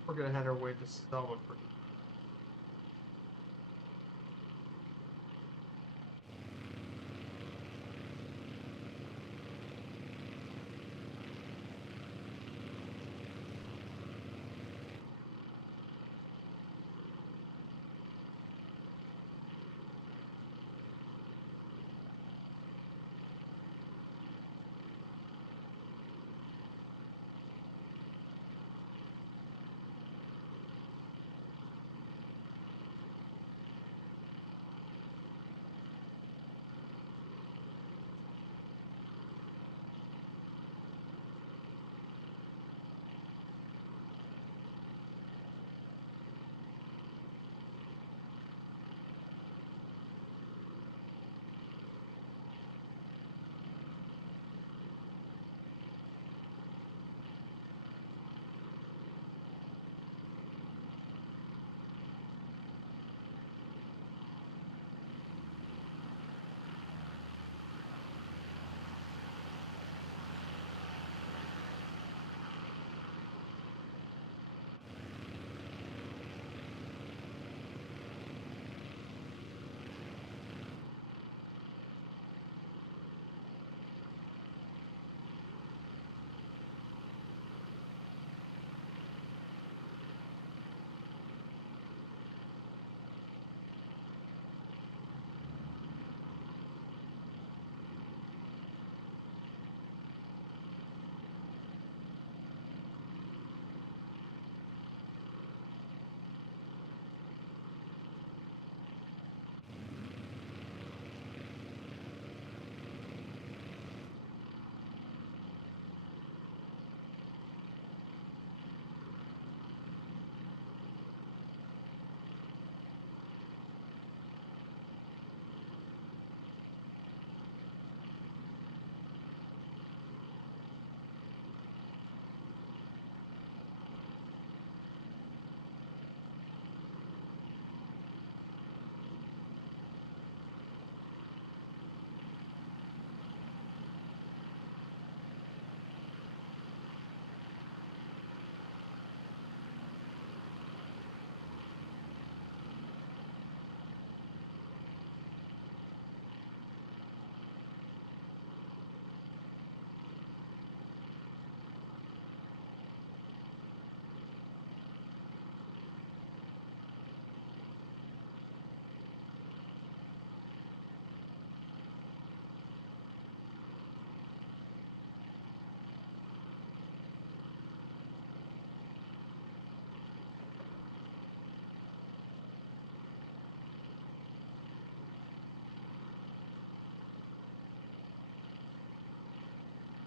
We're gonna head our way to Selma.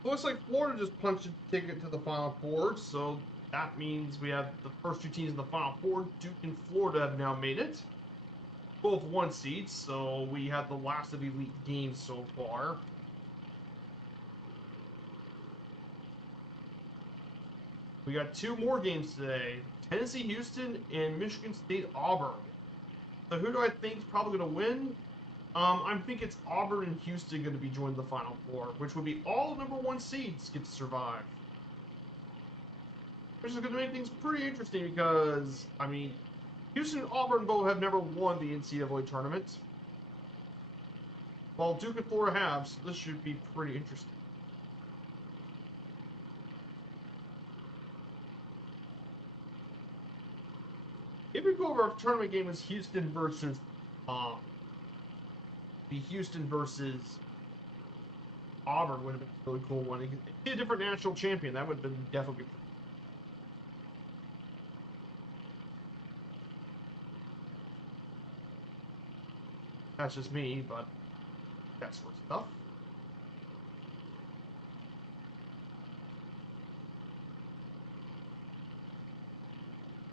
Looks like Florida just punched a ticket to the Final Four, so that means we have the first two teams in the Final Four. Duke and Florida have now made it. Both one seeds, so we have the last of elite games so far. We got two more games today. Tennessee Houston and Michigan State Auburn. So who do I think is probably going to win? I think it's Auburn and Houston going to be joining the Final Four, which would be all number one seeds get to survive. Which is going to make things pretty interesting because, I mean, Houston and Auburn both have never won the NCAA tournament, while Duke and Florida have, so this should be pretty interesting. If we go over our tournament game as Houston versus the Houston versus Auburn would have been a really cool one. A different national champion, that would have been definitely. That's just me, but that sort of stuff.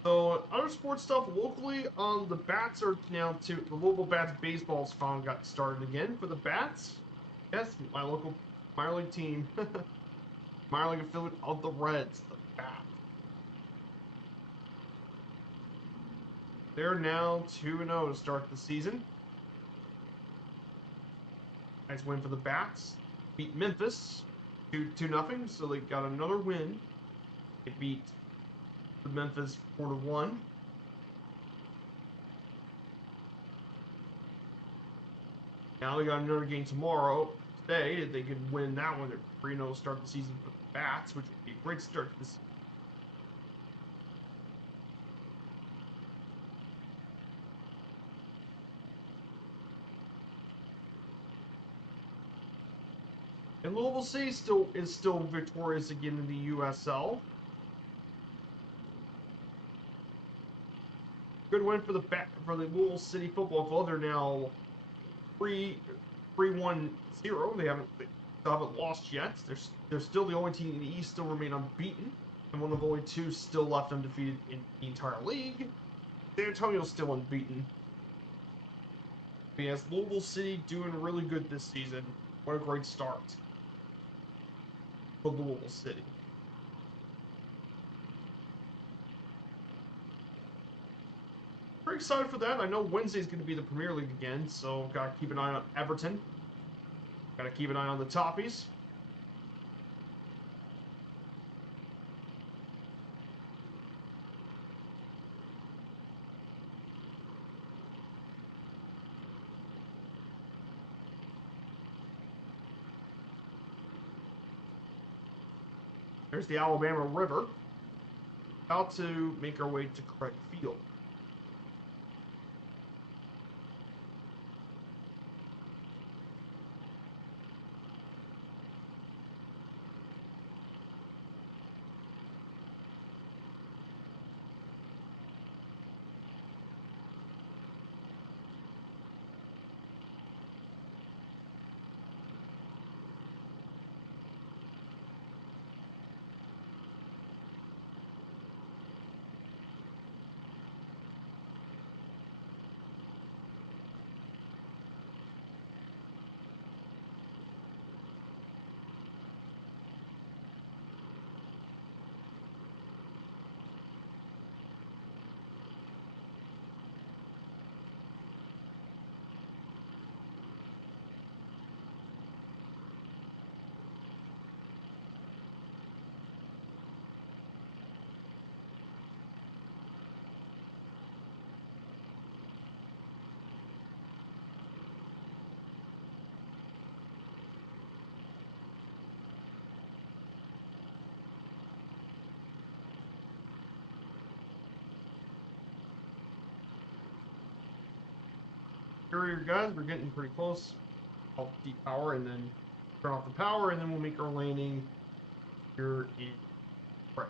So other sports stuff locally, the bats are now too. The Louisville Bats baseball's finally got started again for the bats. Yes, my local minor league team, minor league affiliate of the Reds, the Bats. They're now 2-0 to start the season. Nice win for the Bats. Beat Memphis 2-0, so they got another win. They beat Memphis 4-1. Now they got another game today. They could win that one. They're 3-0 start the season for the Bats, which would be a great start to the season. And Louisville City is still victorious again in the USL. Good win for the Louisville City Football Club. They're now 3-1-0. They still haven't lost yet. They're still the only team in the East still remain unbeaten, and one of only two still left undefeated in the entire league. San Antonio's still unbeaten. But yes, Louisville City doing really good this season. What a great start for Louisville City. Pretty excited for that. I know Wednesday's going to be the Premier League again, so gotta keep an eye on Everton. Gotta keep an eye on the Toffees. There's the Alabama River. About to make our way to Craig Field. Here, guys, we're getting pretty close. I'll depower and then turn off the power, and then we'll make our landing here in Craig.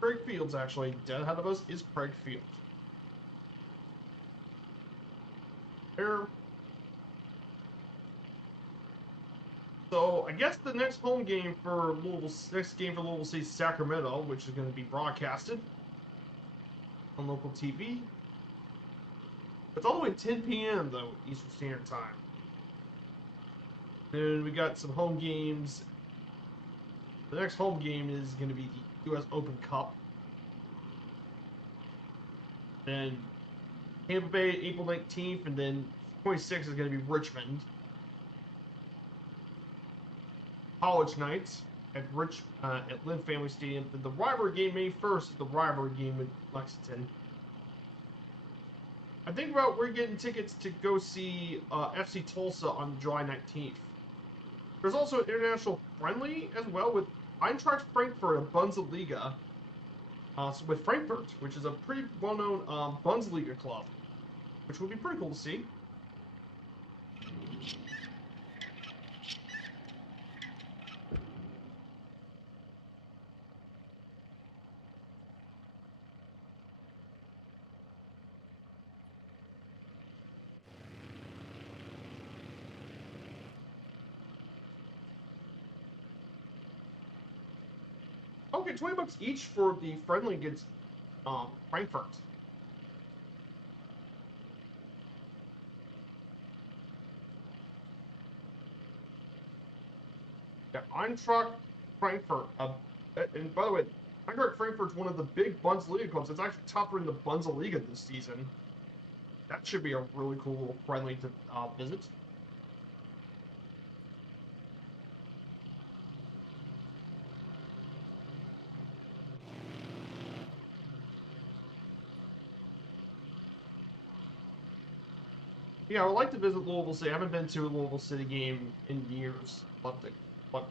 Craig Field's actually dead ahead of us is Craig Field. There. So I guess the next game for Louisville City, Sacramento, which is going to be broadcasted. on local TV. It's all the way at 10 p.m. though, Eastern Standard Time. Then we got some home games. The next home game is going to be the U.S. Open Cup. Then Tampa Bay, April 19th, and then 26th is going to be Richmond. College nights at Lynn Family Stadium. Then the rivalry game, May 1st, is the rivalry game with Lexington. I think about we're getting tickets to go see FC Tulsa on July 19th. There's also an international friendly as well with Eintracht Frankfurt and Bundesliga. With Frankfurt, which is a pretty well-known Bundesliga club, which would be pretty cool to see. Okay, $20 each for the friendly against Frankfurt. Yeah, Eintracht Frankfurt. And by the way, Eintracht Frankfurt's one of the big Bundesliga clubs. It's actually tougher in the Bundesliga this season. That should be a really cool little friendly to visit. Yeah, I would like to visit Louisville City. I haven't been to a Louisville City game in years. Love to go.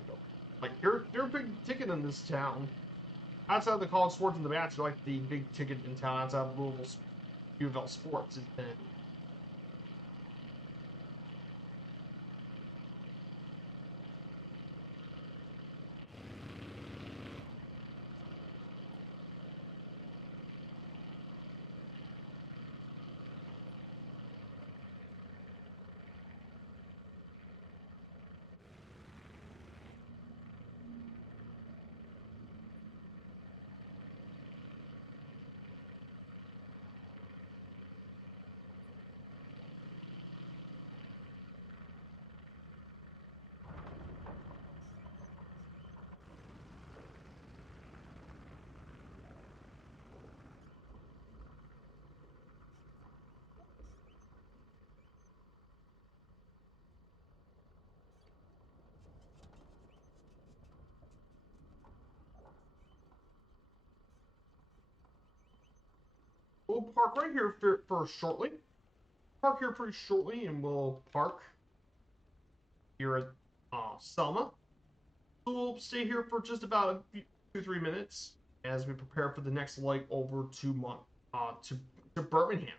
Like they're a big ticket in this town. Outside of the college sports and the match, they're like the big ticket in town outside of Louisville U of L sports has been. We'll park right here for shortly. Park here pretty shortly, and we'll park here at Selma. So we'll stay here for just about 2-3 minutes as we prepare for the next leg over to Birmingham.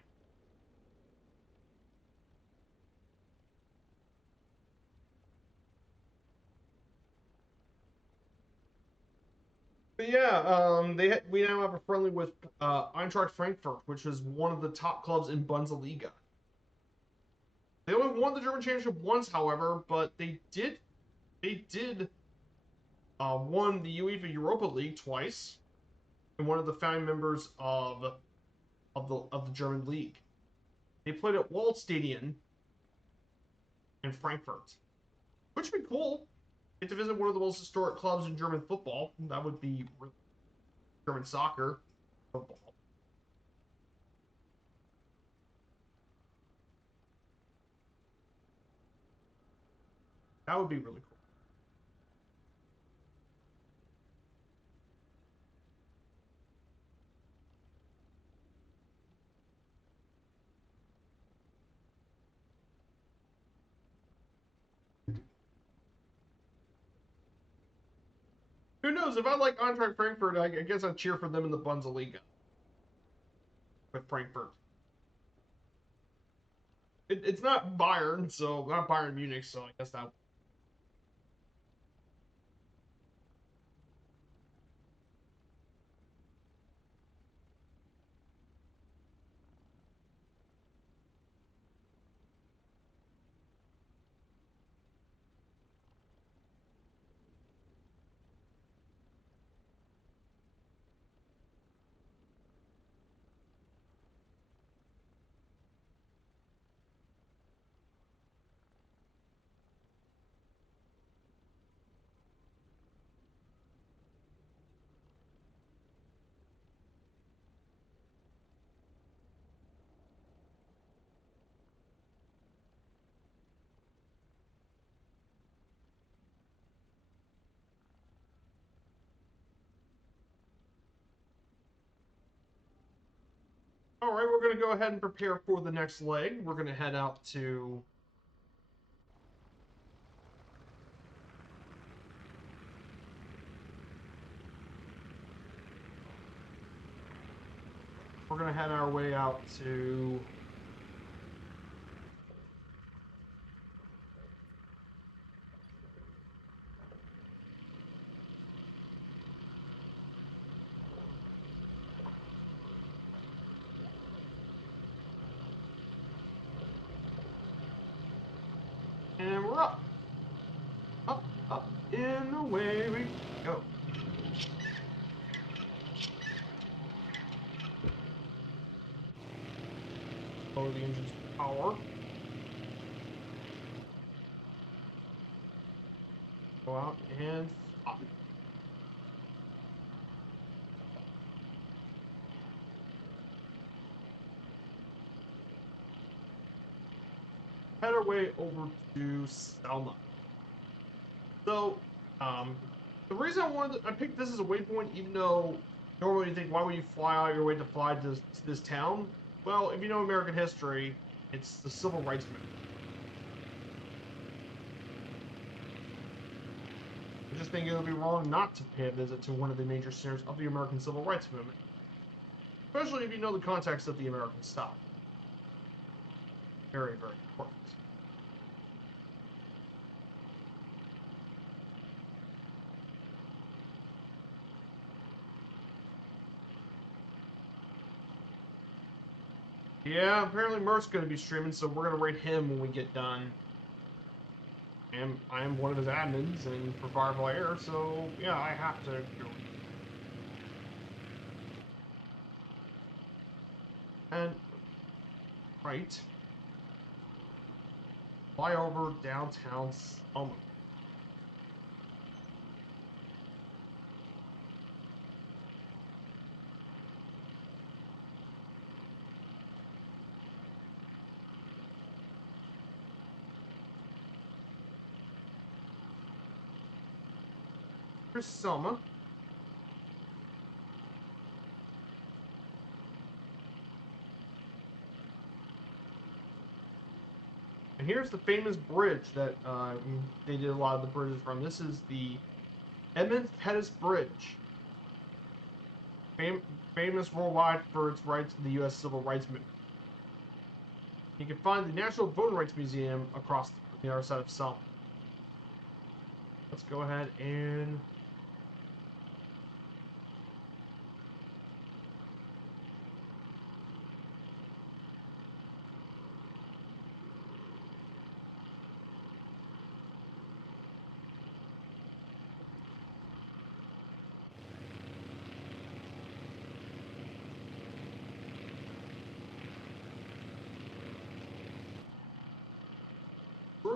But yeah, we now have a friendly with Eintracht Frankfurt, which is one of the top clubs in Bundesliga. They only won the German championship once, however, but they did won the UEFA Europa League twice, and one of the founding members of the German league. They played at Waldstadion in Frankfurt, which would be cool. Get to visit one of the most historic clubs in German football. That would be German soccer football. That would be really cool. Who knows? If I like Eintracht Frankfurt, I guess I'd cheer for them in the Bundesliga with Frankfurt. It's not Bayern, so not Bayern Munich, so I guess that. All right, we're going to go ahead and prepare for the next leg. We're going to head out to... We're going to head our way out to... And we're up. Up, up, and away we go. Lower the engine's power. Go out and stop. Head our way over to Selma. So, the reason I picked this as a waypoint, even though normally you think, why would you fly out your way to fly to this town? Well, if you know American history, it's the Civil Rights Movement. I just think it would be wrong not to pay a visit to one of the major centers of the American Civil Rights Movement, especially if you know the context of the American South. Very, very important. Yeah, apparently Mert's going to be streaming, so we're going to rate him when we get done. And I am one of his admins and for Firefly Air, so yeah, I have to go. And right, fly over downtown Selma. Here's Selma. And here's the famous bridge that they did a lot of the bridges from. This is the Edmund Pettus Bridge. Famous worldwide for its rights in the U.S. Civil Rights Movement. You can find the National Voting Rights Museum across the other side of Selma. Let's go ahead and...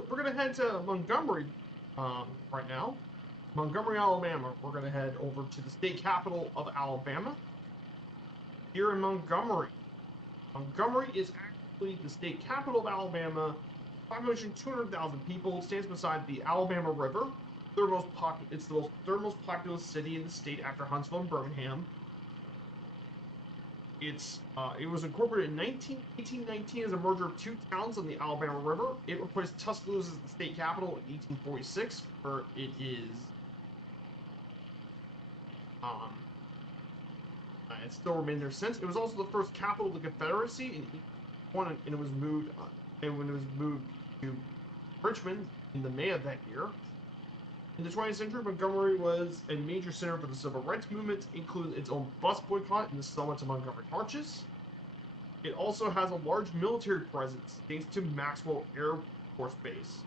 We're going to head to Montgomery right now. Montgomery, Alabama. We're going to head over to the state capital of Alabama. Here in Montgomery. Montgomery is actually the state capital of Alabama. Population 200,000 people. It stands beside the Alabama River. It's the third most populous city in the state after Huntsville and Birmingham. It was incorporated in 1819 as a merger of two towns on the Alabama River. It replaced Tuscaloosa as the state capital in 1846, where it is. It still remained there since. It was also the first capital of the Confederacy and it was moved. And when it was moved to Richmond in the May of that year. In the 20th century, Montgomery was a major center for the civil rights movement, including its own bus boycott and the Selma to Montgomery marches. It also has a large military presence thanks to Maxwell Air Force Base.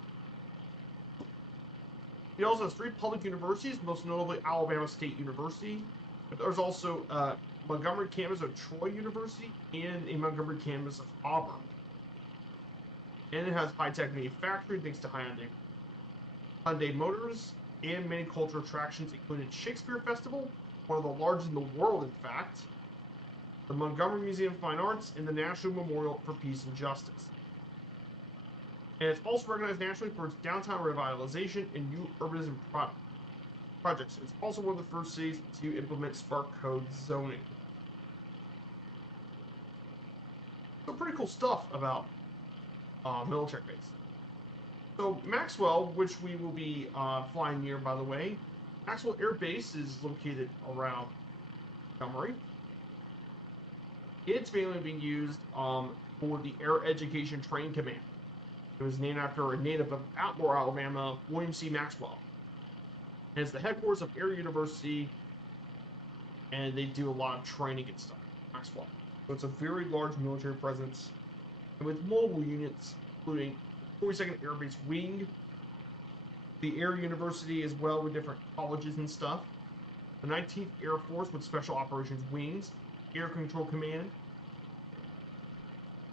It also has 3 public universities, most notably Alabama State University. But there's also Montgomery campus of Troy University and a Montgomery campus of Auburn. And it has high-tech manufacturing thanks to Hyundai Motors, and many cultural attractions, including Shakespeare Festival, one of the largest in the world, in fact, the Montgomery Museum of Fine Arts, and the National Memorial for Peace and Justice. And it's also recognized nationally for its downtown revitalization and new urbanism projects. It's also one of the first cities to implement spark code zoning. cool stuff about military base. So Maxwell, which we will be flying near, by the way, Maxwell Air Base is located around Montgomery. It's mainly being used for the Air Education Training Command. It was named after a native of Atmore, Alabama, William C. Maxwell. And it's the headquarters of Air University, and they do a lot of training and stuff. Maxwell. So it's a very large military presence, and with multiple units, including 42nd Air Base Wing, the Air University as well, with different colleges and stuff, the 19th Air Force with Special Operations Wings, Air Control Command.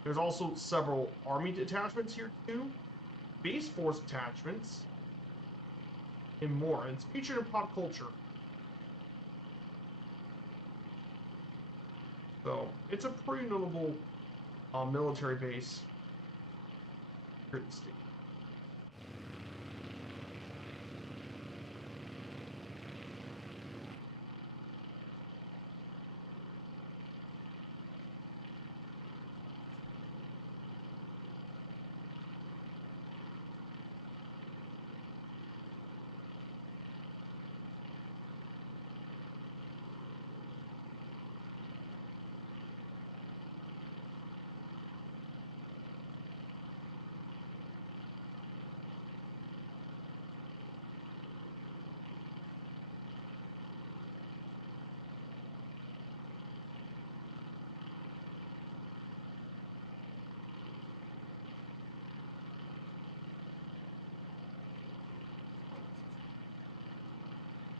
There's also several Army detachments here too, Base Force attachments, and more. And it's featured in pop culture. So it's a pretty notable military base here in the state.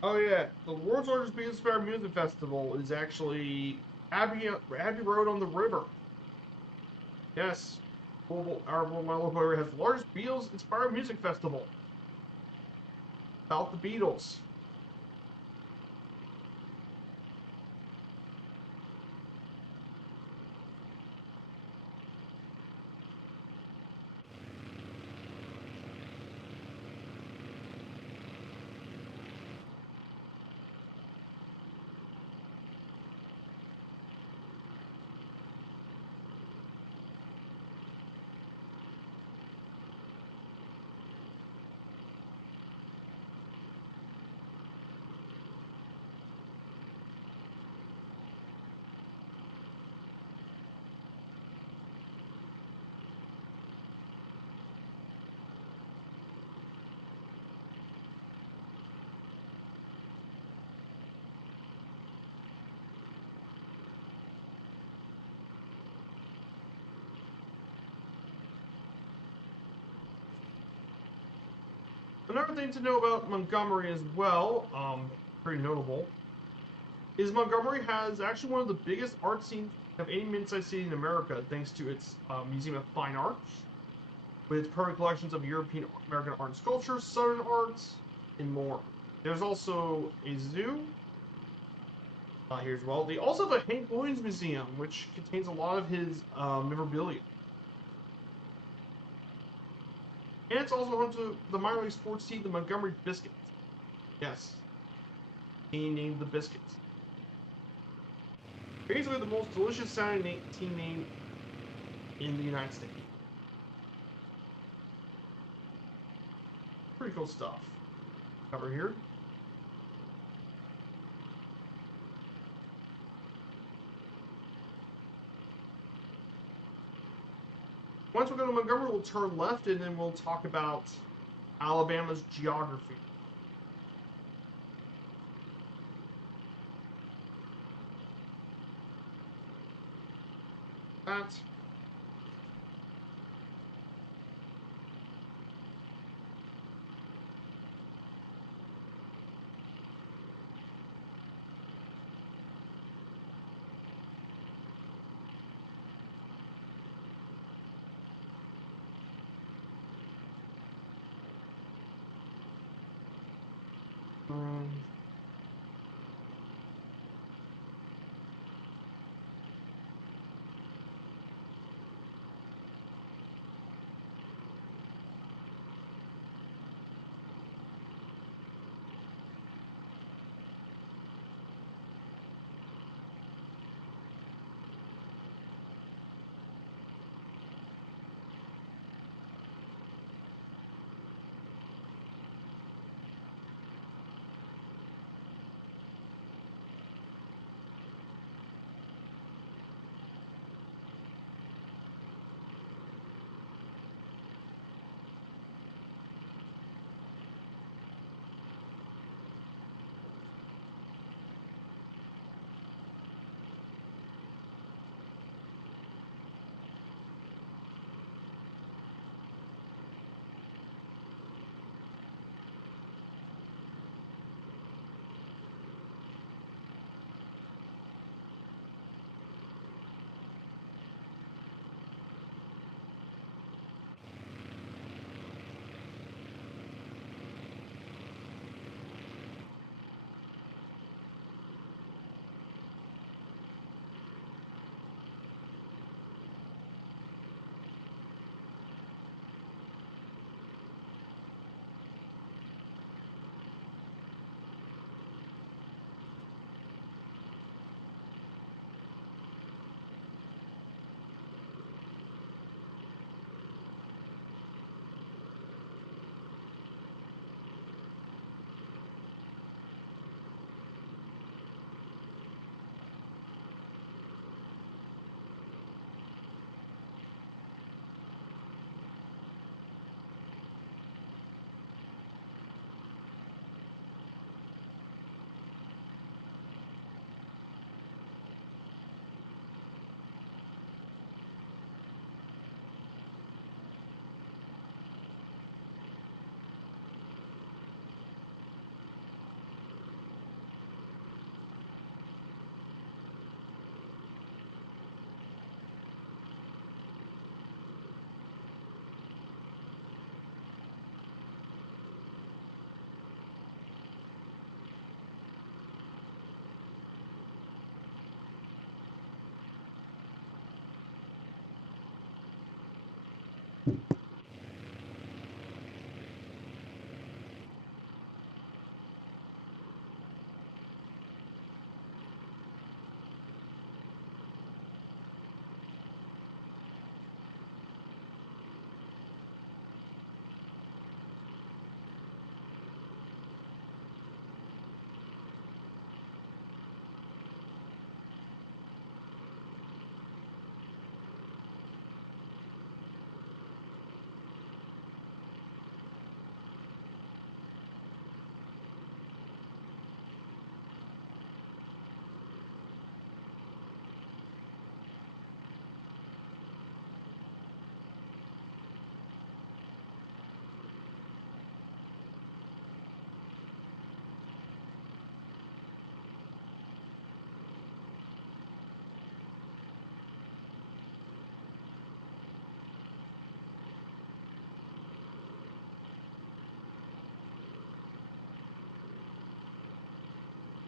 Oh yeah, the world's largest beach-inspired music festival is actually Abbey Road on the River. Yes, my local area has the largest Beatles-inspired music festival about the Beatles. Another thing to know about Montgomery as well, pretty notable, is Montgomery has actually one of the biggest art scenes of any mid-sized city in America, thanks to its Museum of Fine Arts, with its permanent collections of European American art and sculpture, Southern arts, and more. There's also a zoo here as well. They also have a Hank Williams Museum, which contains a lot of his memorabilia. And it's also home to the minor league sports team, the Montgomery Biscuits. Yes. He named the Biscuits. Basically the most delicious sounding team name in the United States. Pretty cool stuff. Cover here. Once we go to Montgomery, we'll turn left and then we'll talk about Alabama's geography. That.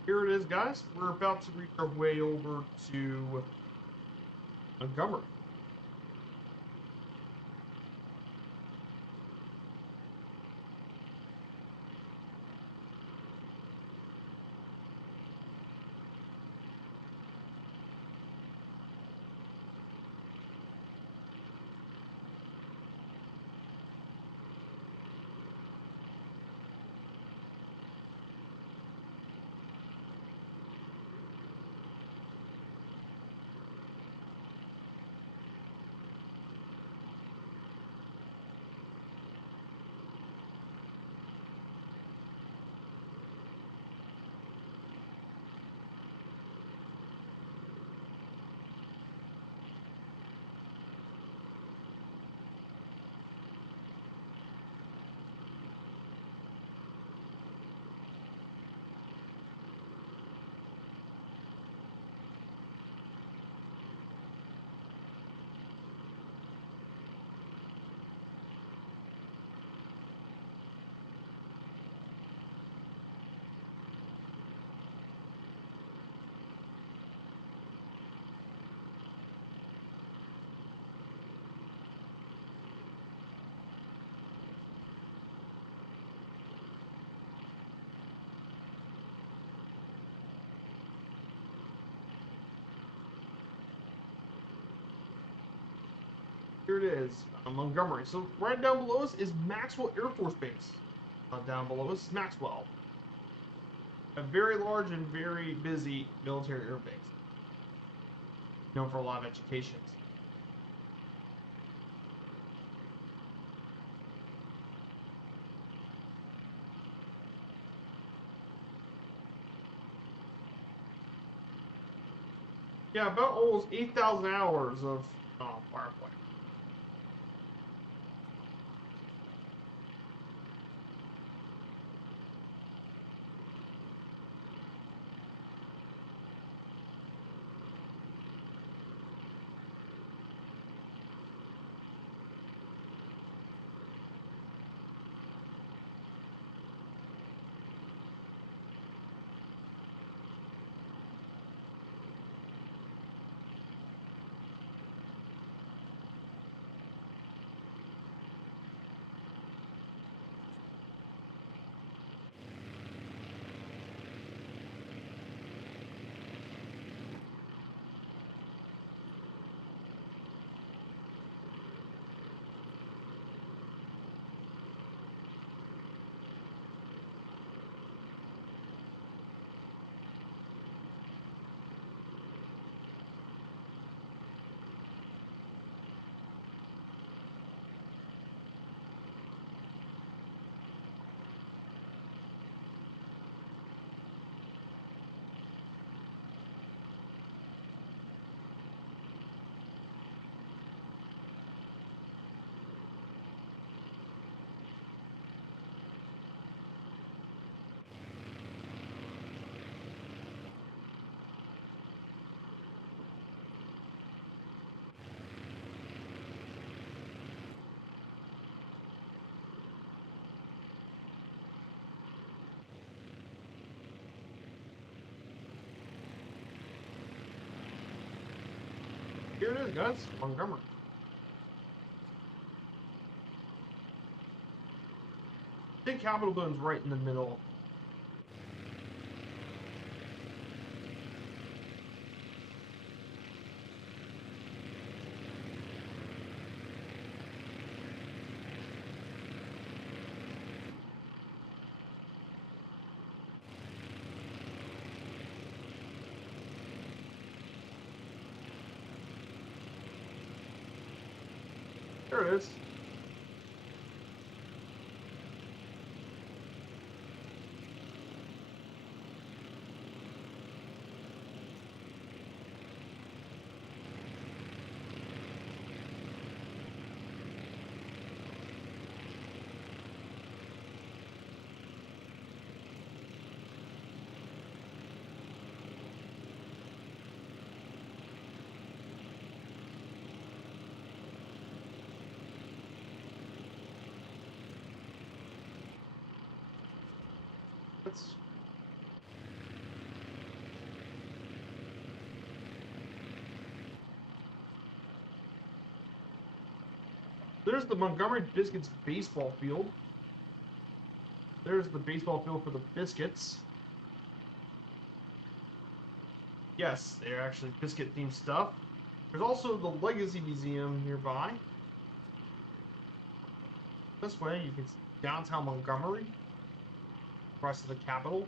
Here it is, guys. We're about to reach our way over to Montgomery. Here it is, Montgomery. So right down below us is Maxwell Air Force Base. Down below us is Maxwell, a very large and very busy military air base, known for a lot of educations. Yeah, about almost 8,000 hours of firefighting. Here it is, guys, Montgomery. State Capitol building's right in the middle. There it is. That's There's the Montgomery Biscuits baseball field. There's the baseball field for the Biscuits. Yes, they're actually biscuit themed stuff. There's also the Legacy Museum nearby. This way you can see downtown Montgomery, rest of the capital.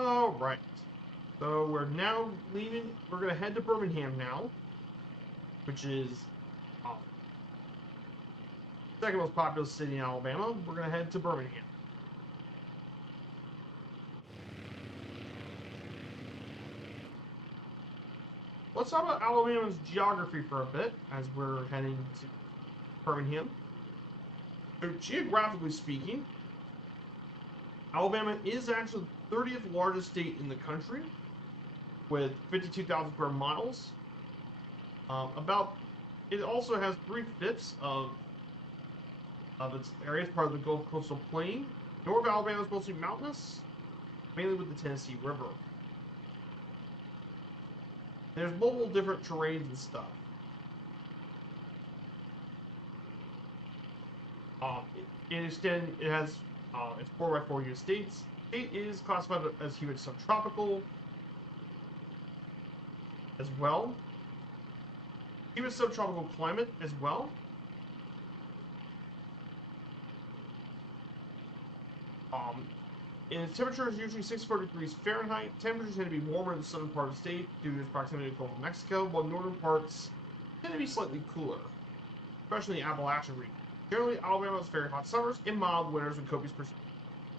All right. So we're now leaving. We're going to head to Birmingham now, which is second most populous city in Alabama. We're going to head to Birmingham. Let's talk about Alabama's geography for a bit as we're heading to Birmingham. So geographically speaking, Alabama is actually the 30th largest state in the country with 52,000 square miles. It also has 3/5 of its area as part of the Gulf Coastal Plain. North Alabama is mostly mountainous, mainly with the Tennessee River. There's multiple different terrains and stuff. It has it's 4x4 U.S. states. State is classified as humid subtropical as well. Humid subtropical climate as well. Its temperature is usually 64 degrees Fahrenheit. Temperatures tend to be warmer in the southern part of the state due to its proximity to the Gulf of Mexico, while northern parts tend to be slightly cooler, especially in the Appalachian region. Generally, Alabama has very hot summers and mild winters with copious precipitation.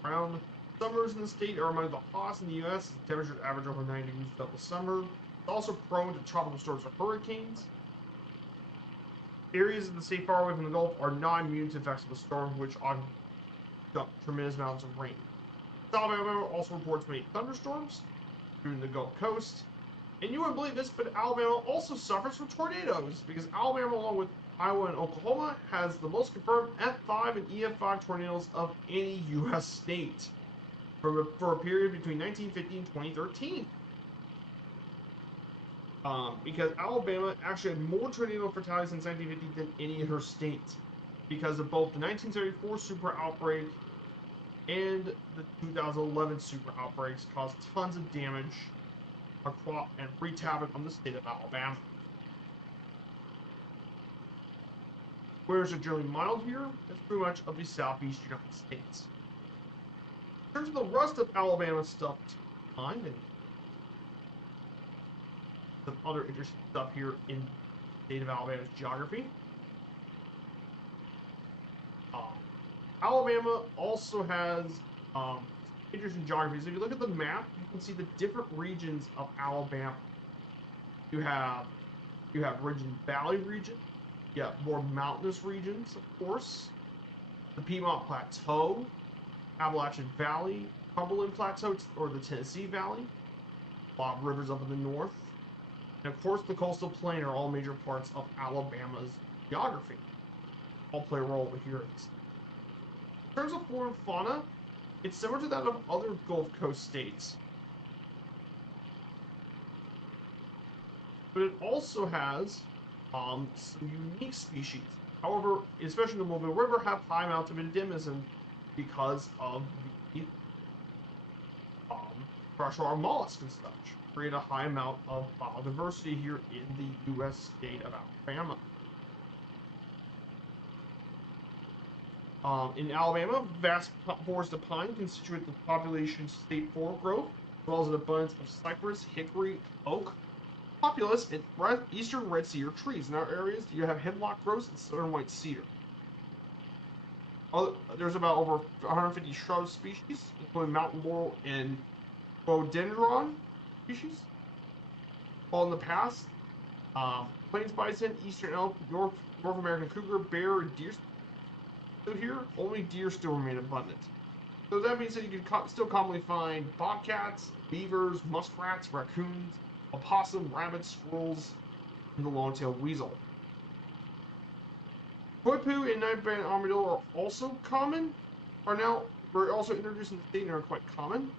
Around summers in the state are among the hottest in the U.S. as temperatures average over 90 degrees throughout the summer. It's also prone to tropical storms or hurricanes. Areas of the state far away from the Gulf are not immune to effects of the storm, which often dump tremendous amounts of rain. Alabama also reports many thunderstorms during the Gulf Coast. And you wouldn't believe this, but Alabama also suffers from tornadoes because Alabama, along with Iowa and Oklahoma, has the most confirmed F5 and EF5 tornadoes of any U.S. state for a period between 1950 and 2013. Because Alabama actually had more tornado fatalities since 1950 than any other state because of both the 1974 super outbreak and the 2011 super outbreaks caused tons of damage and wreaked havoc on the state of Alabama. Winters are generally mild here. That's pretty much of the southeast United States. In terms of the rest of Alabama stuff to find and some other interesting stuff here in the state of Alabama's geography. Alabama also has interesting geographies. If you look at the map, you can see the different regions of Alabama. You have Ridge and Valley region. You have more mountainous regions, of course. The Piedmont Plateau, Appalachian Valley, Cumberland Plateau, or the Tennessee Valley. A lot of rivers up in the north. And of course, the coastal plain are all major parts of Alabama's geography. All play a role over here. In terms of flora and fauna, it's similar to that of other Gulf Coast states. But it also has some unique species. However, especially in the Mobile River, have high amounts of endemism because of the freshwater mollusks and such. Create a high amount of biodiversity here in the U.S. state of Alabama. In Alabama, vast forests of pine constitute the population's state forest growth, as well as an abundance of cypress, hickory, oak, populous, and eastern red cedar trees. In our areas, you have hemlock grouse and southern white cedar. There's about over 150 shrub species, including mountain laurel and rhododendron species. While in the past, plains bison, eastern elk, North American cougar, bear, and deer. So here, only deer still remain abundant. So that means that you can still commonly find bobcats, beavers, muskrats, raccoons, opossum, rabbits, squirrels, and the long-tailed weasel. Poipu and night-banded armadillo are also common. We're also introduced in the state and are quite common.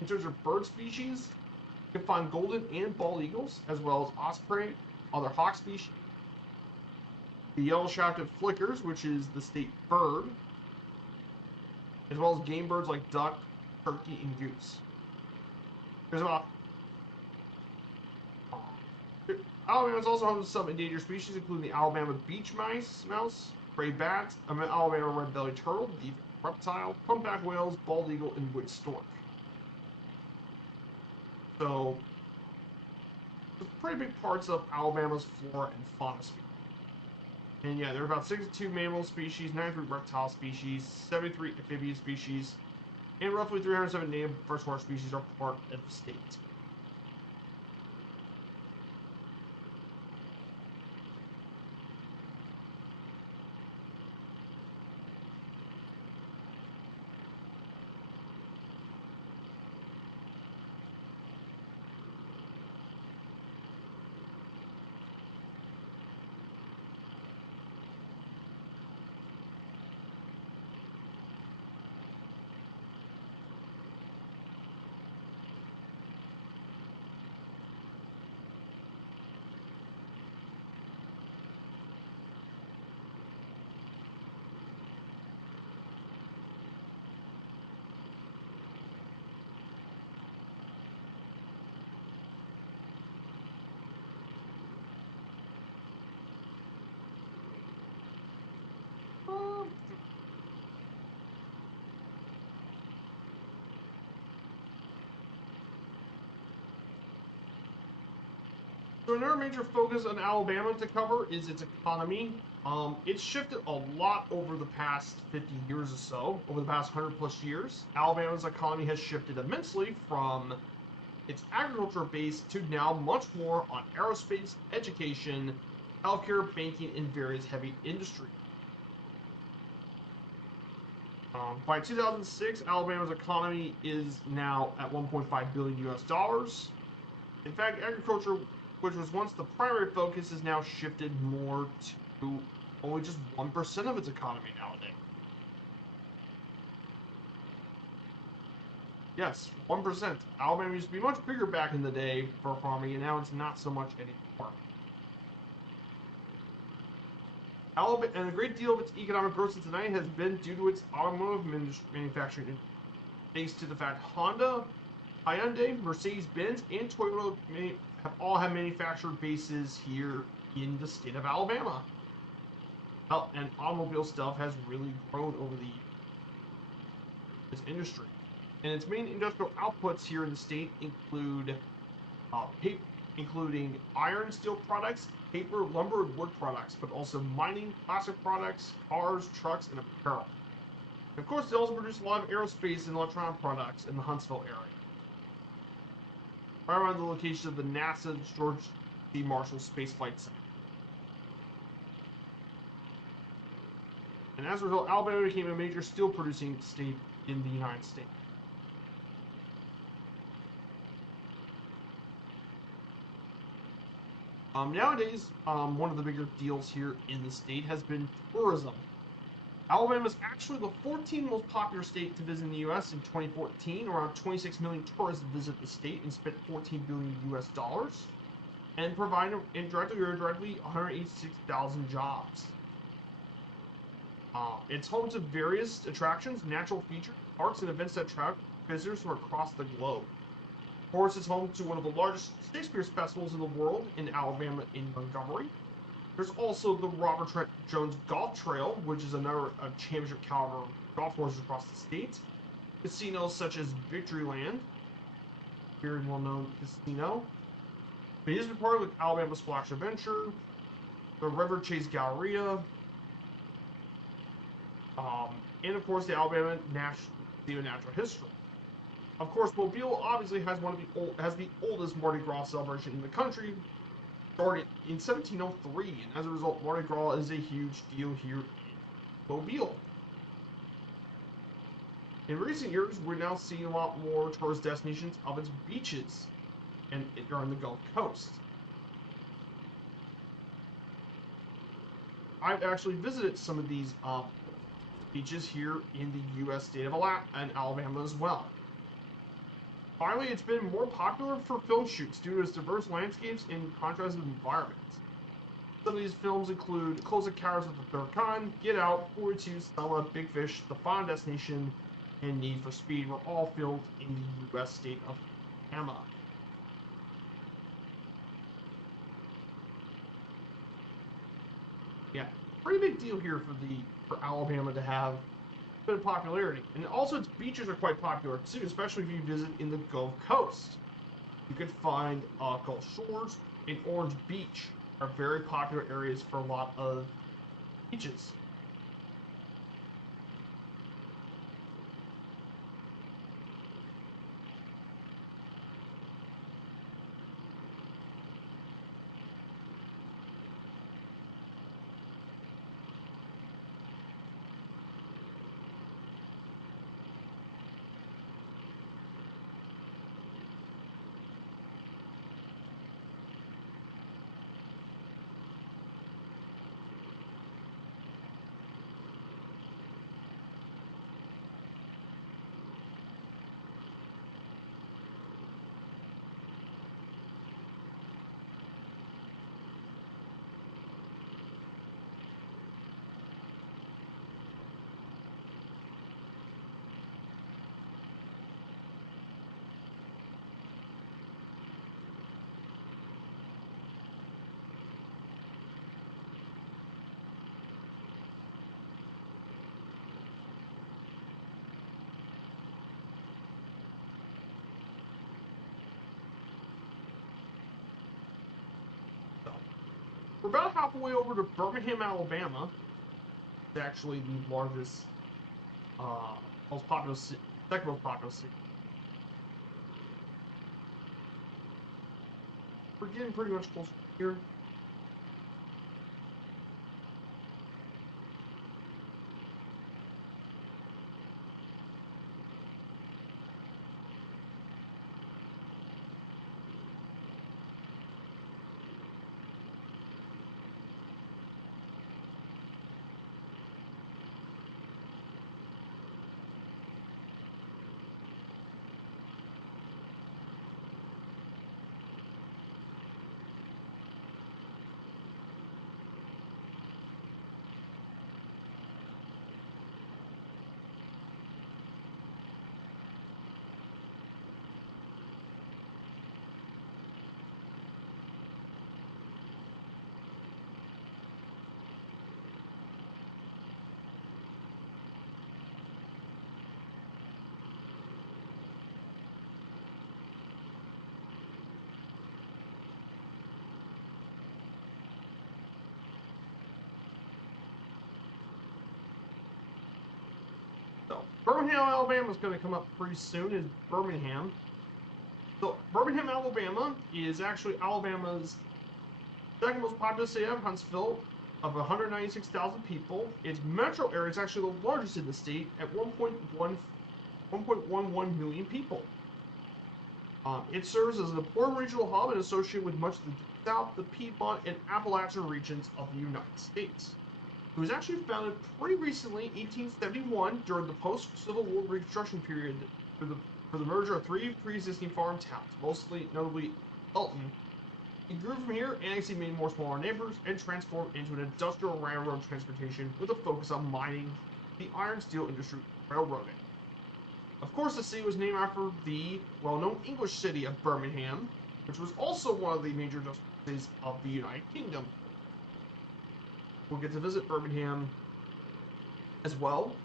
In terms of bird species, you can find golden and bald eagles, as well as osprey, other hawk species. The yellow-shafted flickers, which is the state bird, as well as game birds like duck, turkey, and goose. There's about Alabama is also home to some endangered species, including the Alabama beach mouse, gray bats, Alabama red-bellied turtle, the reptile, humpback whales, bald eagle, and wood stork. So, pretty big parts of Alabama's flora and fauna species. And yeah, there are about 62 mammal species, 93 reptile species, 73 amphibian species, and roughly 307 native freshwater species are part of the state. So another major focus on Alabama to cover is its economy. It's shifted a lot over the past 50 years or so. Over the past 100 plus years, Alabama's economy has shifted immensely from its agriculture base to now much more on aerospace, education, healthcare, banking, and various heavy industries. By 2006, Alabama's economy is now at 1.5 billion US dollars. In fact, agriculture, which was once the primary focus, is now shifted more to only just 1% of its economy nowadays. Yes, 1%. Alabama used to be much bigger back in the day for farming, and now it's not so much anymore. Alabama, and a great deal of its economic growth tonight has been due to its automotive manufacturing, thanks to the fact Honda, Hyundai, Mercedes-Benz, and Toyota all have manufactured bases here in the state of Alabama. And automobile stuff has really grown over the years, this industry. And its main industrial outputs here in the state include paper, including iron, steel products, paper, lumber, and wood products, but also mining, plastic products, cars, trucks, and apparel. And of course, they also produce a lot of aerospace and electronic products in the Huntsville area, right around the location of the NASA George C. Marshall Space Flight Center. And as a result, Alabama became a major steel producing state in the United States. Nowadays, one of the bigger deals here in the state has been tourism. Alabama is actually the 14th most popular state to visit in the U.S. in 2014. Around 26 million tourists visit the state and spent $14 billion US, and provide indirectly or directly 186,000 jobs. It's home to various attractions, natural features, parks, and events that attract visitors from across the globe. Of course, it's home to one of the largest Shakespeare festivals in the world in Alabama in Montgomery. There's also the Robert Trent Jones Golf Trail, which is another championship caliber golf courses across the state. Casinos such as Victoryland, very well-known casino. Amusement park like Alabama Splash Adventure, the River Chase Galleria, and of course the Alabama Museum of Natural History. Of course, Mobile obviously has the oldest Mardi Gras celebration in the country, started in 1703, and as a result, Mardi Gras is a huge deal here in Mobile. In recent years, we're now seeing a lot more tourist destinations of its beaches and during the Gulf Coast. I've actually visited some of these beaches here in the U.S. state of Alabama as well. Finally, it's been more popular for film shoots due to its diverse landscapes and contrasted environments. Some of these films include Close Encounters of the Third Kind, Get Out, 42, Selma, Big Fish, The Final Destination, and Need for Speed were all filmed in the U.S. state of Alabama. Yeah, pretty big deal here for Alabama to have a bit of popularity. And also its beaches are quite popular too, especially if you visit in the Gulf Coast. You could find Gulf Shores and Orange Beach are very popular areas for a lot of beaches. We're about halfway over to Birmingham, Alabama. It's actually the largest, most popular city, second most popular city. We're getting pretty much close here. So, Birmingham, Alabama is going to come up pretty soon. Is Birmingham. So, Birmingham, Alabama is actually Alabama's second most populous city of Huntsville, of 196,000 people. Its metro area is actually the largest in the state at 1.11 million people. It serves as an important regional hub and associated with much of the South, the Piedmont, and Appalachian regions of the United States. It was actually founded pretty recently, 1871, during the post-Civil War Reconstruction period for the merger of three pre-existing farm towns, mostly notably Elton. It grew from here, annexing many more smaller neighbors, and transformed into an industrial railroad transportation with a focus on mining, the iron steel industry, railroading. Of course, the city was named after the well-known English city of Birmingham, which was also one of the major industrial cities of the United Kingdom. We'll get to visit Birmingham as well.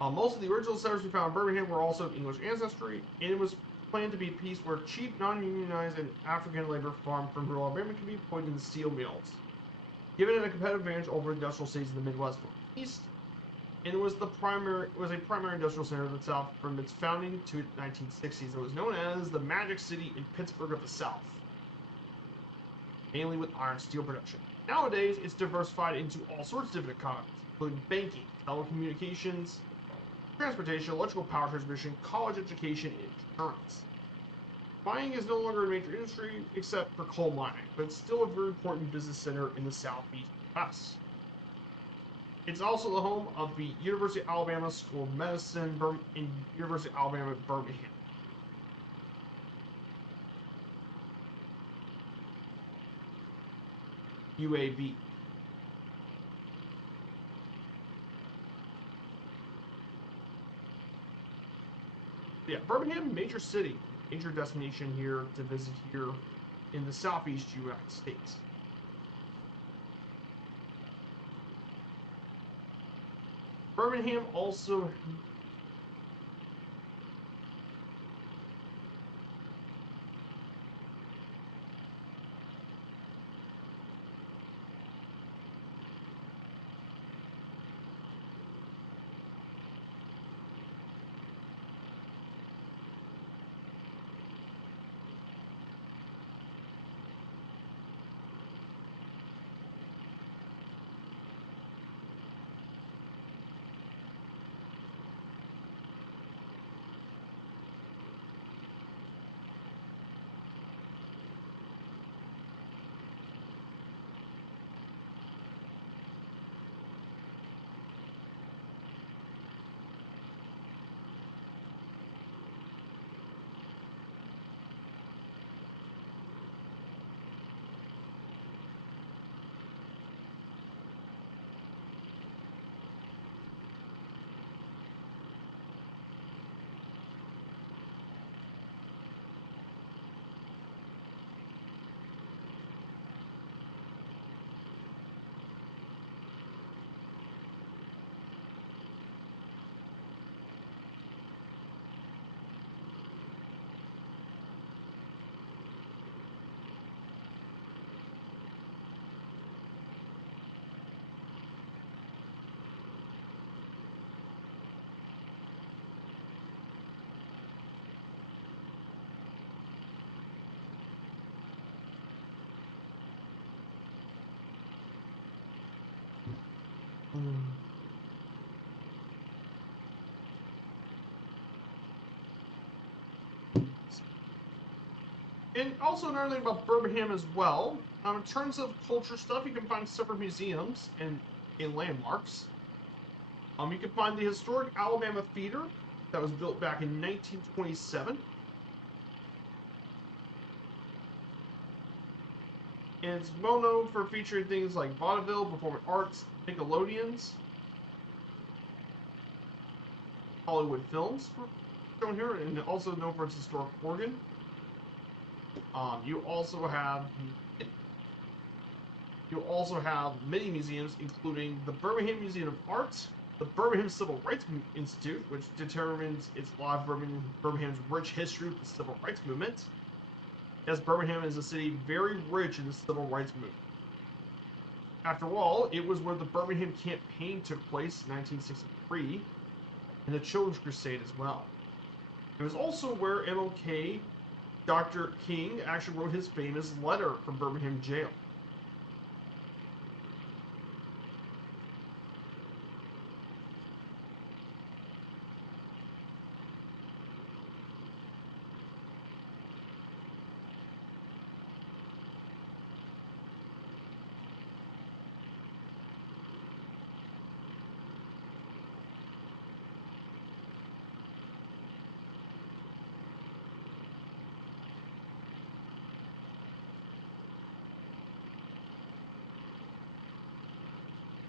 Most of the original settlers we found in Birmingham were also of English ancestry, and it was planned to be a piece where cheap, non-unionized, and African labor farmed from rural Alabama could be employed in the steel mills, giving it a competitive advantage over industrial cities in the Midwest and East. And it was a primary industrial center of the South from its founding to the 1960s. It was known as the Magic City in Pittsburgh of the South, mainly with iron steel production. Nowadays, it's diversified into all sorts of different economies, including banking, telecommunications, transportation, electrical power transmission, college education, and insurance. Mining is no longer a major industry except for coal mining, but it's still a very important business center in the southeast U.S. It's also the home of the University of Alabama School of Medicine and University of Alabama at Birmingham. UAB. Yeah, Birmingham, major city, major destination here to visit here in the southeast United States. Birmingham also And also another thing about Birmingham as well, in terms of culture stuff, you can find separate museums and landmarks. You can find the historic Alabama Theater that was built back in 1927. And it's well known for featuring things like vaudeville, performing arts, Nickelodeons, Hollywood films shown here, and also known for its historic organ. You also have many museums, including the Birmingham Museum of Art, the Birmingham Civil Rights Institute, which determines a lot of Birmingham's rich history with the civil rights movement, as Birmingham is a city very rich in the civil rights movement. After all, it was where the Birmingham Campaign took place in 1963, and the Children's Crusade as well. It was also where MLK, Dr. King, actually wrote his famous letter from Birmingham jail.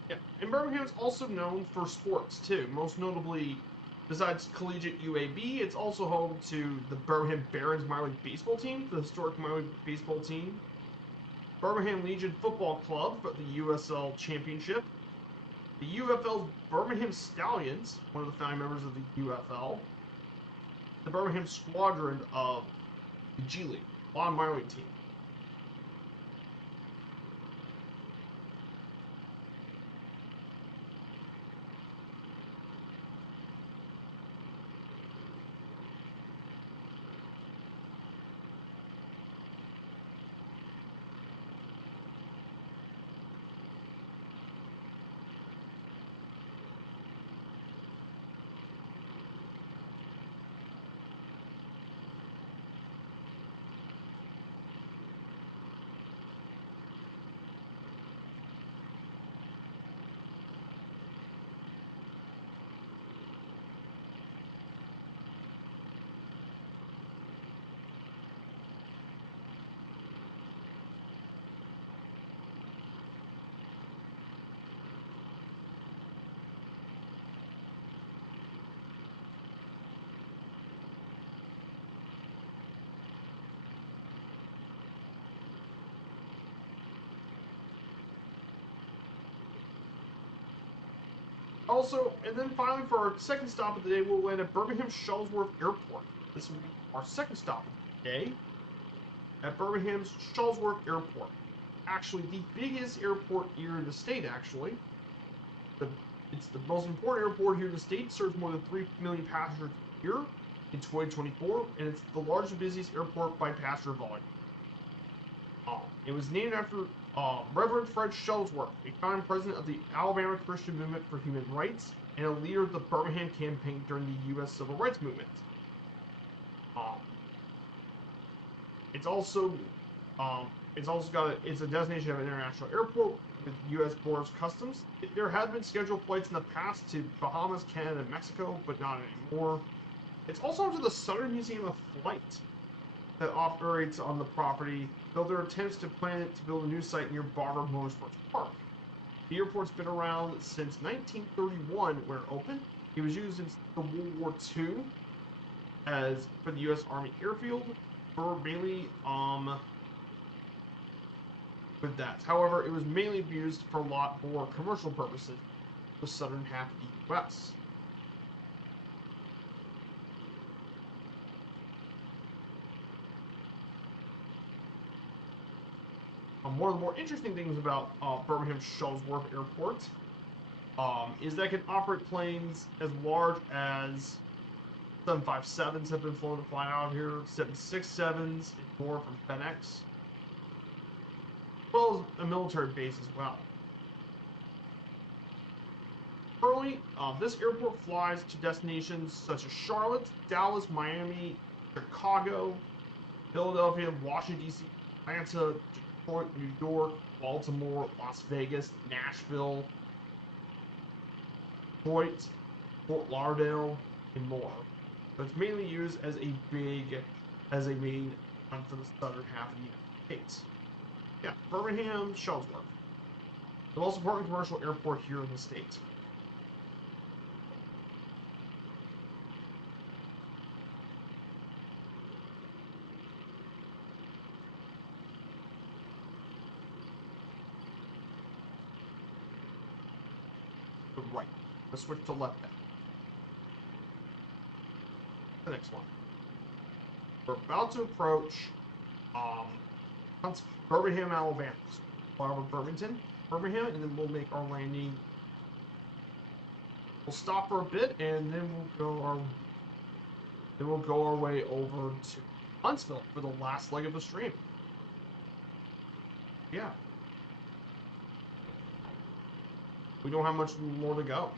Yeah, and Birmingham is also known for sports too. Most notably, besides collegiate UAB, it's also home to the Birmingham Barons minor league baseball team, the historic minor league baseball team. Birmingham Legion Football Club for the USL Championship. The UFL's Birmingham Stallions, one of the founding members of the UFL. The Birmingham Squadron of the G League, a minor league team. Also, and then finally for our second stop of the day, we'll land at Birmingham Shuttlesworth Airport. This will be our second stop of the day at Birmingham's Shuttlesworth Airport. Actually, the biggest airport here in the state, actually. It's the most important airport here in the state, serves more than 3 million passengers a year in 2024, and it's the largest and busiest airport by passenger volume. It was named after Reverend Fred Shuttlesworth, a founding president of the Alabama Christian Movement for Human Rights and a leader of the Birmingham campaign during the U.S. Civil Rights Movement. It's also it's a destination of an international airport with U.S. Borders Customs. There have been scheduled flights in the past to Bahamas, Canada, and Mexico, but not anymore. It's also home to the Southern Museum of Flight that operates on the property, though there are attempts to plan it to build a new site near Barber Motorsports Park. The airport's been around since 1931 when it opened. It was used in the World War II as for the U.S. Army airfield for mainly with that. However, it was mainly used for a lot more commercial purposes, the southern half of the U.S. One of the more interesting things about Birmingham Shuttlesworth Airport is that it can operate planes as large as 757s have been flown to fly out here, 767s, and more from FedEx, as well as a military base as well. Currently, this airport flies to destinations such as Charlotte, Dallas, Miami, Chicago, Philadelphia, Washington, D.C., Atlanta, Detroit, New York, Baltimore, Las Vegas, Nashville, Detroit, Fort Lauderdale, and more. So it's mainly used as a main for the southern half of the United States. Yeah, Birmingham, Shuttlesworth. The most important commercial airport here in the state. Right. Let's switch to left now. The next one. We're about to approach Birmingham, Alabama. So fly over Birmingham, and then we'll make our landing We'll stop for a bit, and then we'll go our way over to Huntsville for the last leg of the stream. Yeah. We don't have much more to go.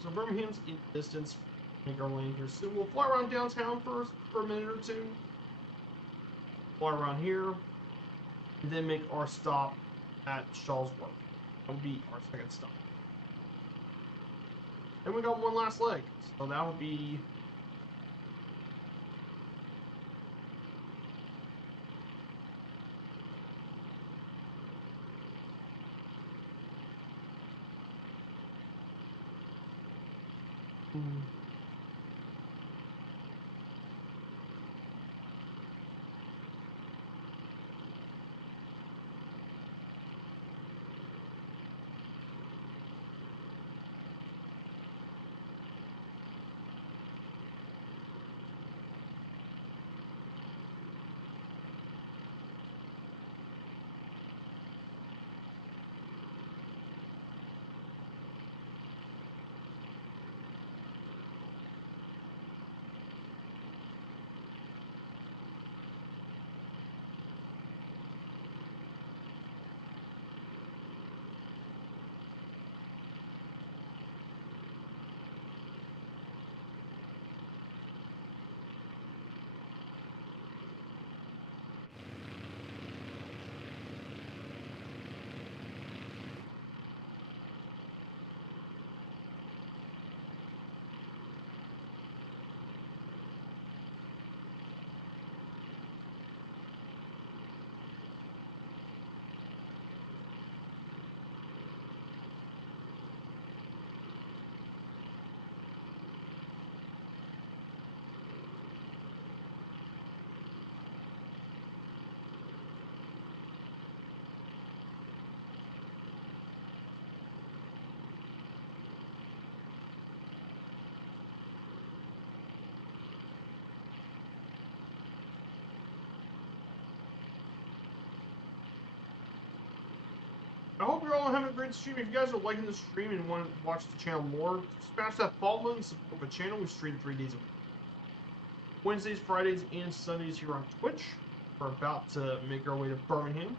So Birmingham's in distance. Make our lane here soon. We'll fly around downtown first for a minute or two. Fly around here, and then make our stop at Shawsworth. That would be our second stop. Then we got one last leg, so that would be. I hope you're all having a great stream. If you guys are liking the stream and want to watch the channel more, smash that follow button and support the channel. We stream 3 days a week. Wednesdays, Fridays, and Sundays here on Twitch. We're about to make our way to Birmingham.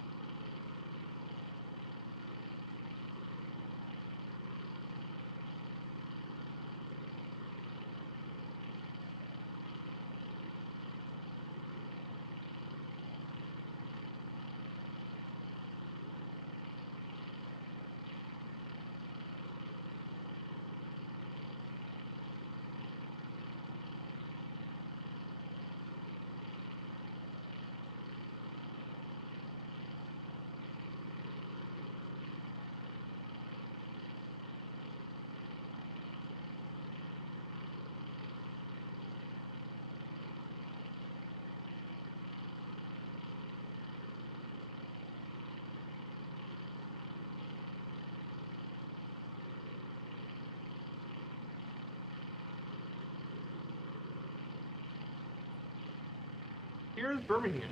here's Birmingham.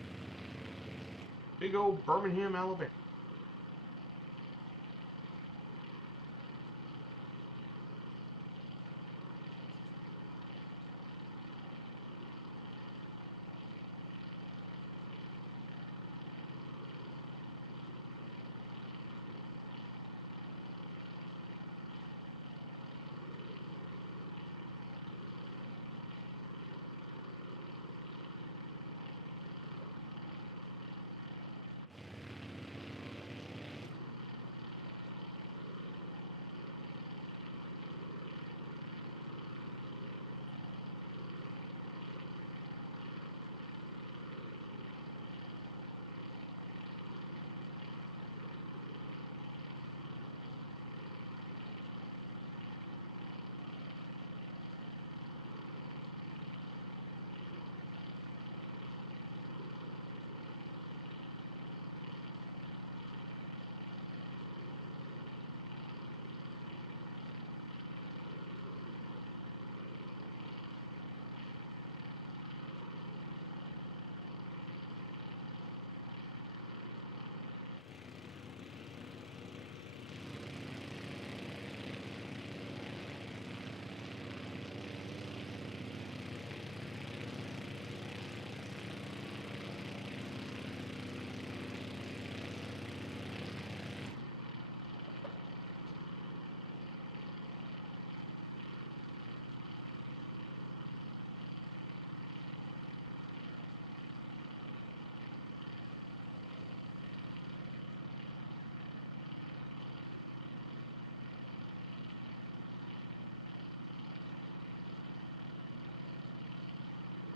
Big old Birmingham, Alabama.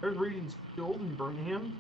There's Regents Field in Birmingham.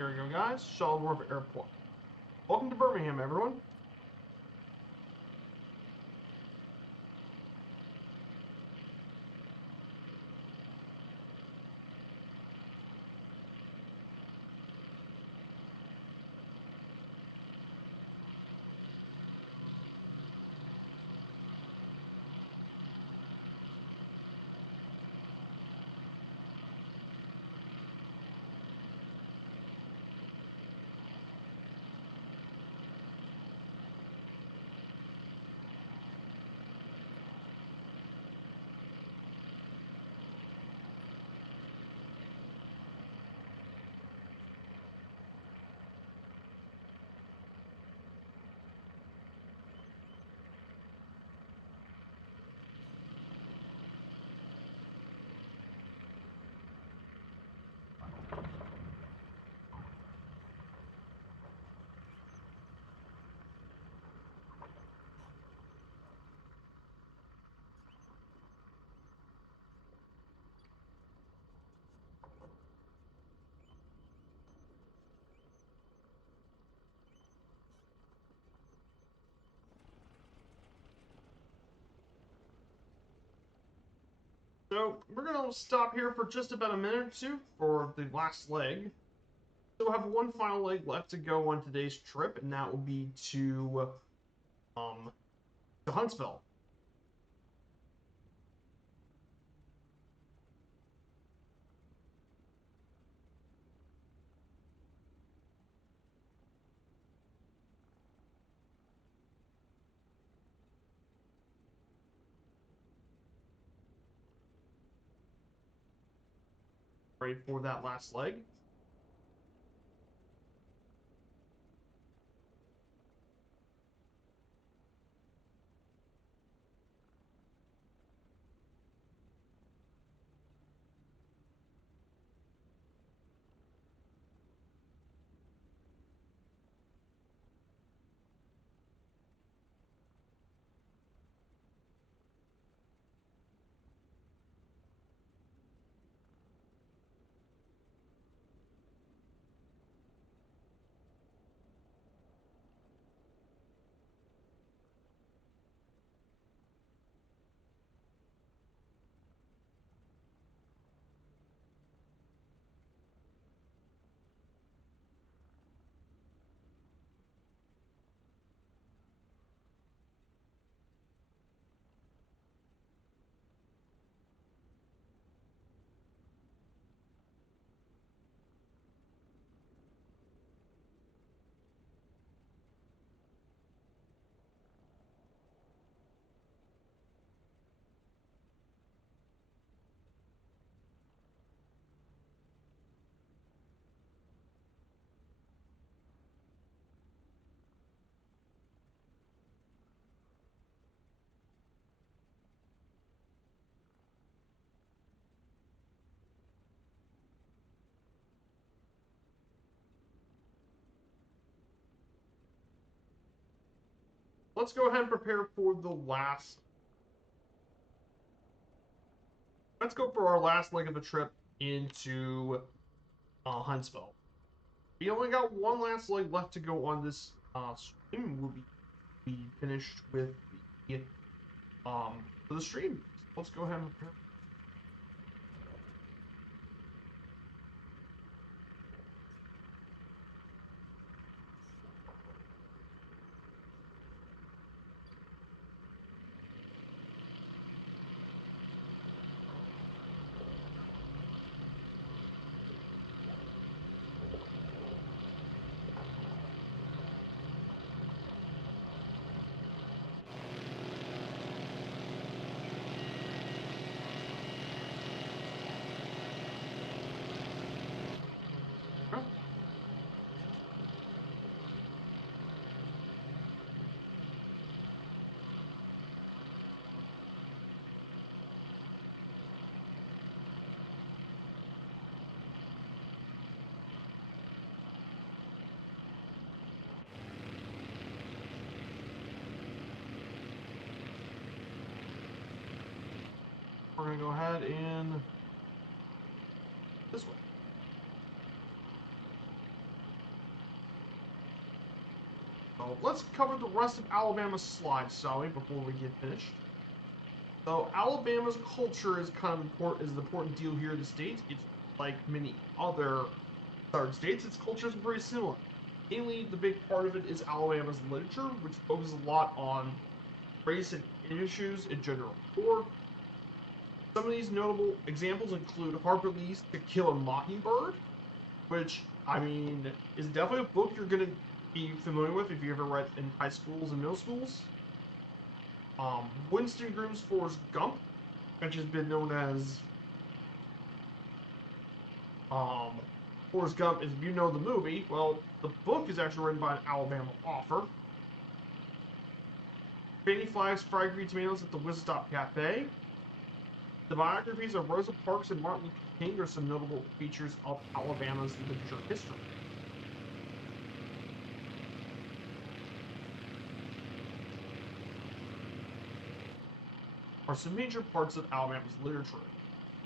Here we go, guys. Charlotte Wharf Airport. Welcome to Birmingham, everyone. So we're gonna stop here for just about a minute or two for the last leg. So we'll have one final leg left to go on today's trip, and that will be um to Huntsville. Ready for that last leg. Let's go ahead and prepare for the last. Let's go for our last leg of the trip into Huntsville. We only got one last leg left to go on this stream. We'll be finished with the for the stream. So let's go ahead and prepare. We're gonna go ahead and this way. So let's cover the rest of Alabama's slides, shall we, before we get finished. So Alabama's culture is kind of important, is the important deal here in the states. It's like many other southern states, its culture is very similar. Mainly, the big part of it is Alabama's literature, which focuses a lot on race and issues in general. Or some of these notable examples include Harper Lee's To Kill a Mockingbird, which, I mean, is definitely a book you're going to be familiar with if you ever read in high schools and middle schools. Winston Groom's Forrest Gump, which has been known as Forrest Gump, if you know the movie. Well, the book is actually written by an Alabama author. Fanny Flag's Fried Green Tomatoes at the Wizard Cafe. The biographies of Rosa Parks and Martin Luther King are some notable features of Alabama's literature history. Are some major parts of Alabama's literature.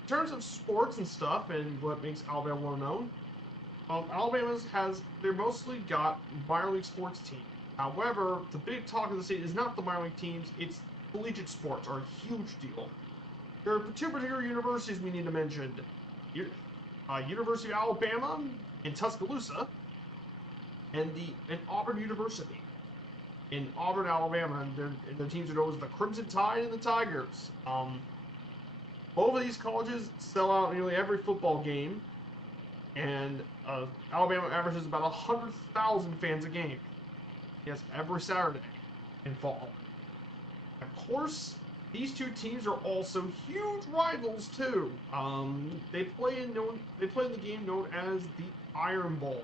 In terms of sports and stuff and what makes Alabama well known, they're mostly got minor league sports teams. However, the big talk of the state is not the minor league teams, it's collegiate sports are a huge deal. There are two particular universities we need to mention. University of Alabama in Tuscaloosa, and Auburn University in Auburn, Alabama, and their teams are known as the Crimson Tide and the Tigers. Both of these colleges sell out nearly every football game, and Alabama averages about 100,000 fans a game. Yes, every Saturday in fall. Of course, these two teams are also huge rivals too. They play in the game known as the Iron Bowl,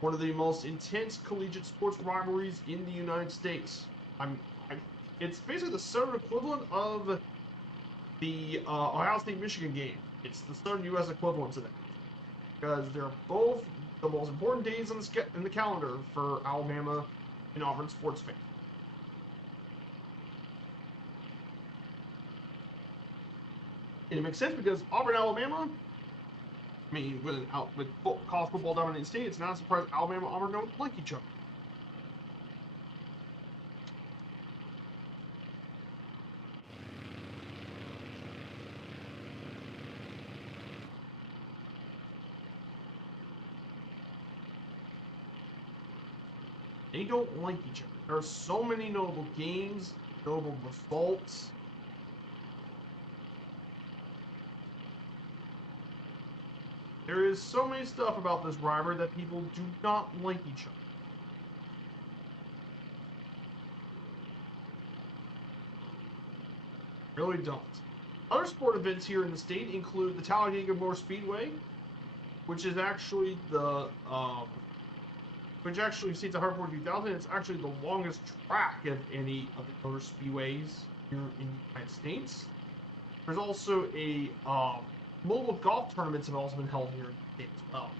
one of the most intense collegiate sports rivalries in the United States. It's basically the southern equivalent of the Ohio State-Michigan game. It's the southern U.S. equivalent to that, because they're both the most important days in the calendar for Alabama and Auburn sports fans. And it makes sense because Auburn, Alabama, I mean, with college football dominating state, it's not a surprise Alabama and Auburn don't like each other. They don't like each other. There are so many notable games, notable results. There is so many stuff about this rivalry that people do not like each other. Really don't. Other sport events here in the state include the Talladega Motor Speedway, which is actually which actually seats 142,000. It's actually the longest track of any of the motor speedways here in the United States. There's also a mobile golf tournaments have also been held here in the state as well.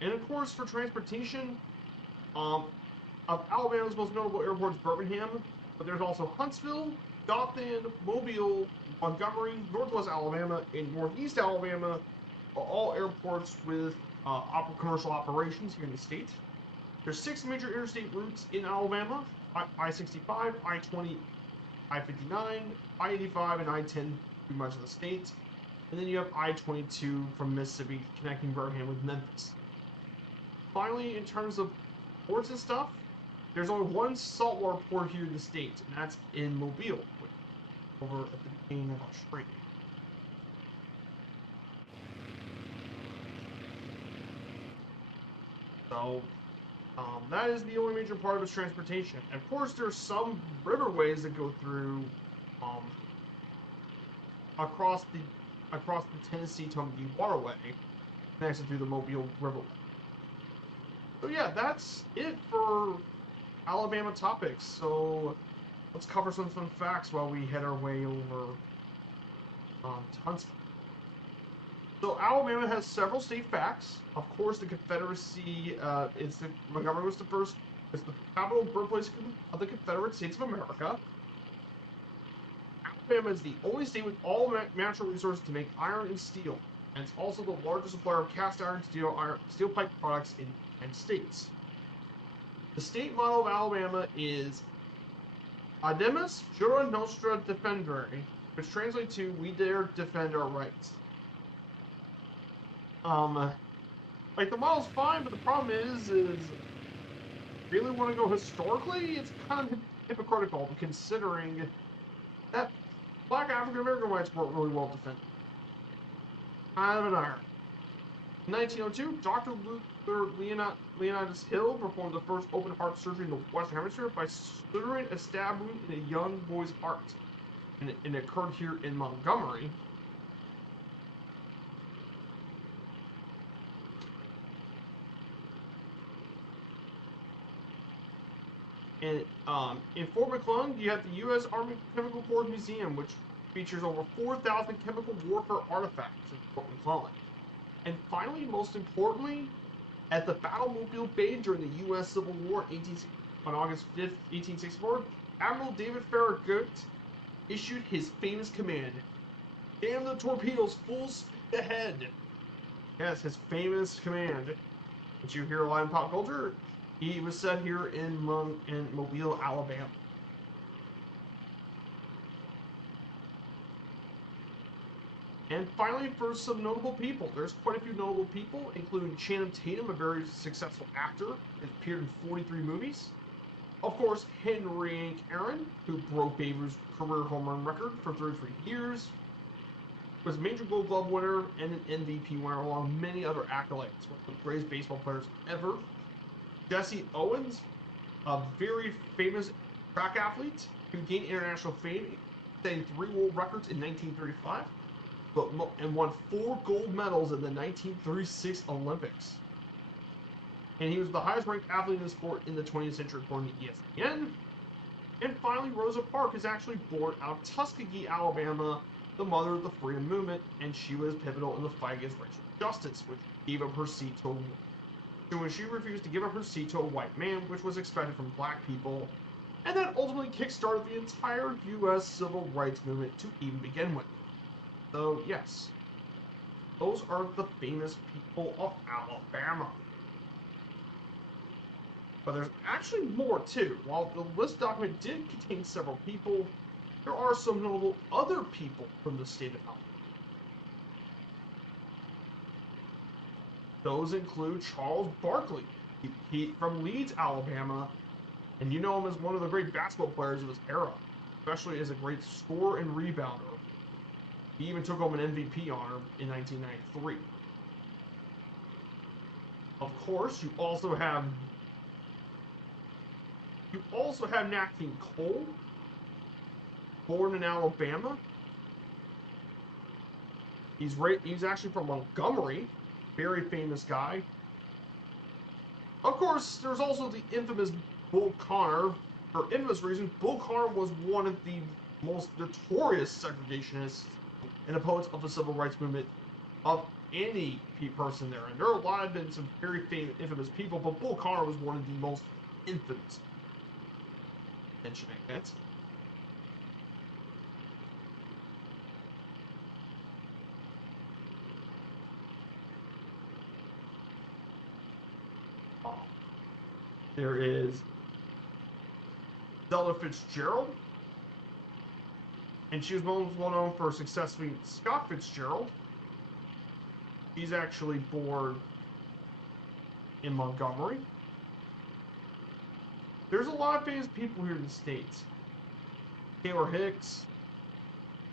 And of course, for transportation, of Alabama's most notable airports, Birmingham, but there's also Huntsville, Dothan, Mobile, Montgomery, Northwest Alabama, and Northeast Alabama are all airports with commercial operations here in the state. There's 6 major interstate routes in Alabama: I-65, I-20, I-59, I-85, and I-10 through much of the state. And then you have I-22 from Mississippi connecting Birmingham with Memphis. Finally, in terms of ports and stuff, there's only one saltwater port here in the state, and that's in Mobile, over at the beginning of our strait. So, that is the only major part of its transportation. And of course, there's some riverways that go through across the Tennessee-Tumbleweed Waterway, connected through the Mobile Riverway. So yeah, that's it for Alabama topics. So let's cover some fun facts while we head our way over to Huntsville. So Alabama has several state facts. Of course, the Confederacy Montgomery was the capital birthplace of the Confederate States of America. Alabama is the only state with all natural resources to make iron and steel, and it's also the largest supplier of cast iron, steel pipe products in the United States. The state motto of Alabama is Audemus Jura Nostra Defendere, which translates to "We dare defend our rights." Like, the model's fine, but the problem is really want to go historically, it's kind of hypocritical, considering that Black African American rights weren't really well defended. Kind of an irony. In 1902, Dr. Luther Leonidas Hill performed the first open heart surgery in the Western Hemisphere by suturing a stab wound in a young boy's heart, and it occurred here in Montgomery. And in Fort McClellan, you have the U.S. Army Chemical Corps Museum, which features over 4,000 chemical warfare artifacts in Fort McClellan. And finally, most importantly, at the Battle of Mobile Bay during the U.S. Civil War on August 5th, 1864, Admiral David Farragut issued his famous command, "Damn the torpedoes, full speed ahead." Yes, his famous command, which you hear a lot in pop culture. He was said here in Mobile, Alabama. And finally, for some notable people, there's quite a few notable people, including Channing Tatum, a very successful actor, has appeared in 43 movies. Of course, Henry Aaron, who broke Babe Ruth's career home run record for 33 years, was a Major Gold Glove winner and an MVP winner, along with many other accolades. One of the greatest baseball players ever. Jesse Owens, a very famous track athlete who gained international fame, setting 3 world records in 1935, and won 4 gold medals in the 1936 Olympics. And he was the highest ranked athlete in the sport in the 20th century, according to ESPN. And finally, Rosa Parks is actually born out of Tuskegee, Alabama, the mother of the freedom movement, and she was pivotal in the fight against racial justice, which gave up her seat to when she refused to give up her seat to a white man, which was expected from black people, and that ultimately kickstarted the entire U.S. civil rights movement to even begin with. So yes, those are the famous people of Alabama. But there's actually more too. While the list document did contain several people, there are some notable other people from the state of Alabama. Those include Charles Barkley, he from Leeds, Alabama, and you know him as one of the great basketball players of his era, especially as a great scorer and rebounder. He even took home an MVP honor in 1993. Of course, you also have Nat King Cole, born in Alabama. He's actually from Montgomery, very famous guy. Of course, there's also the infamous Bull Connor. For infamous reasons, Bull Connor was one of the most notorious segregationists and opponents of the civil rights movement of any person there. And there have been some very famous, infamous people, but Bull Connor was one of the most infamous. Mentioning it. There is Zelda Fitzgerald, and she was most well known for successfully Scott Fitzgerald. She's actually born in Montgomery. There's a lot of famous people here in the States. Taylor Hicks,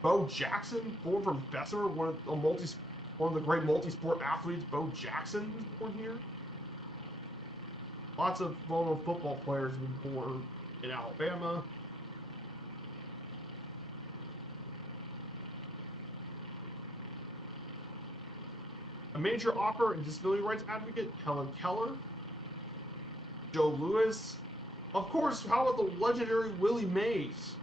Bo Jackson, born from Bessemer, one of the great multi-sport athletes. Bo Jackson was born here. Lots of well-known football players have been born in Alabama. A major opera and disability rights advocate, Helen Keller. Joe Louis. Of course, how about the legendary Willie Mays?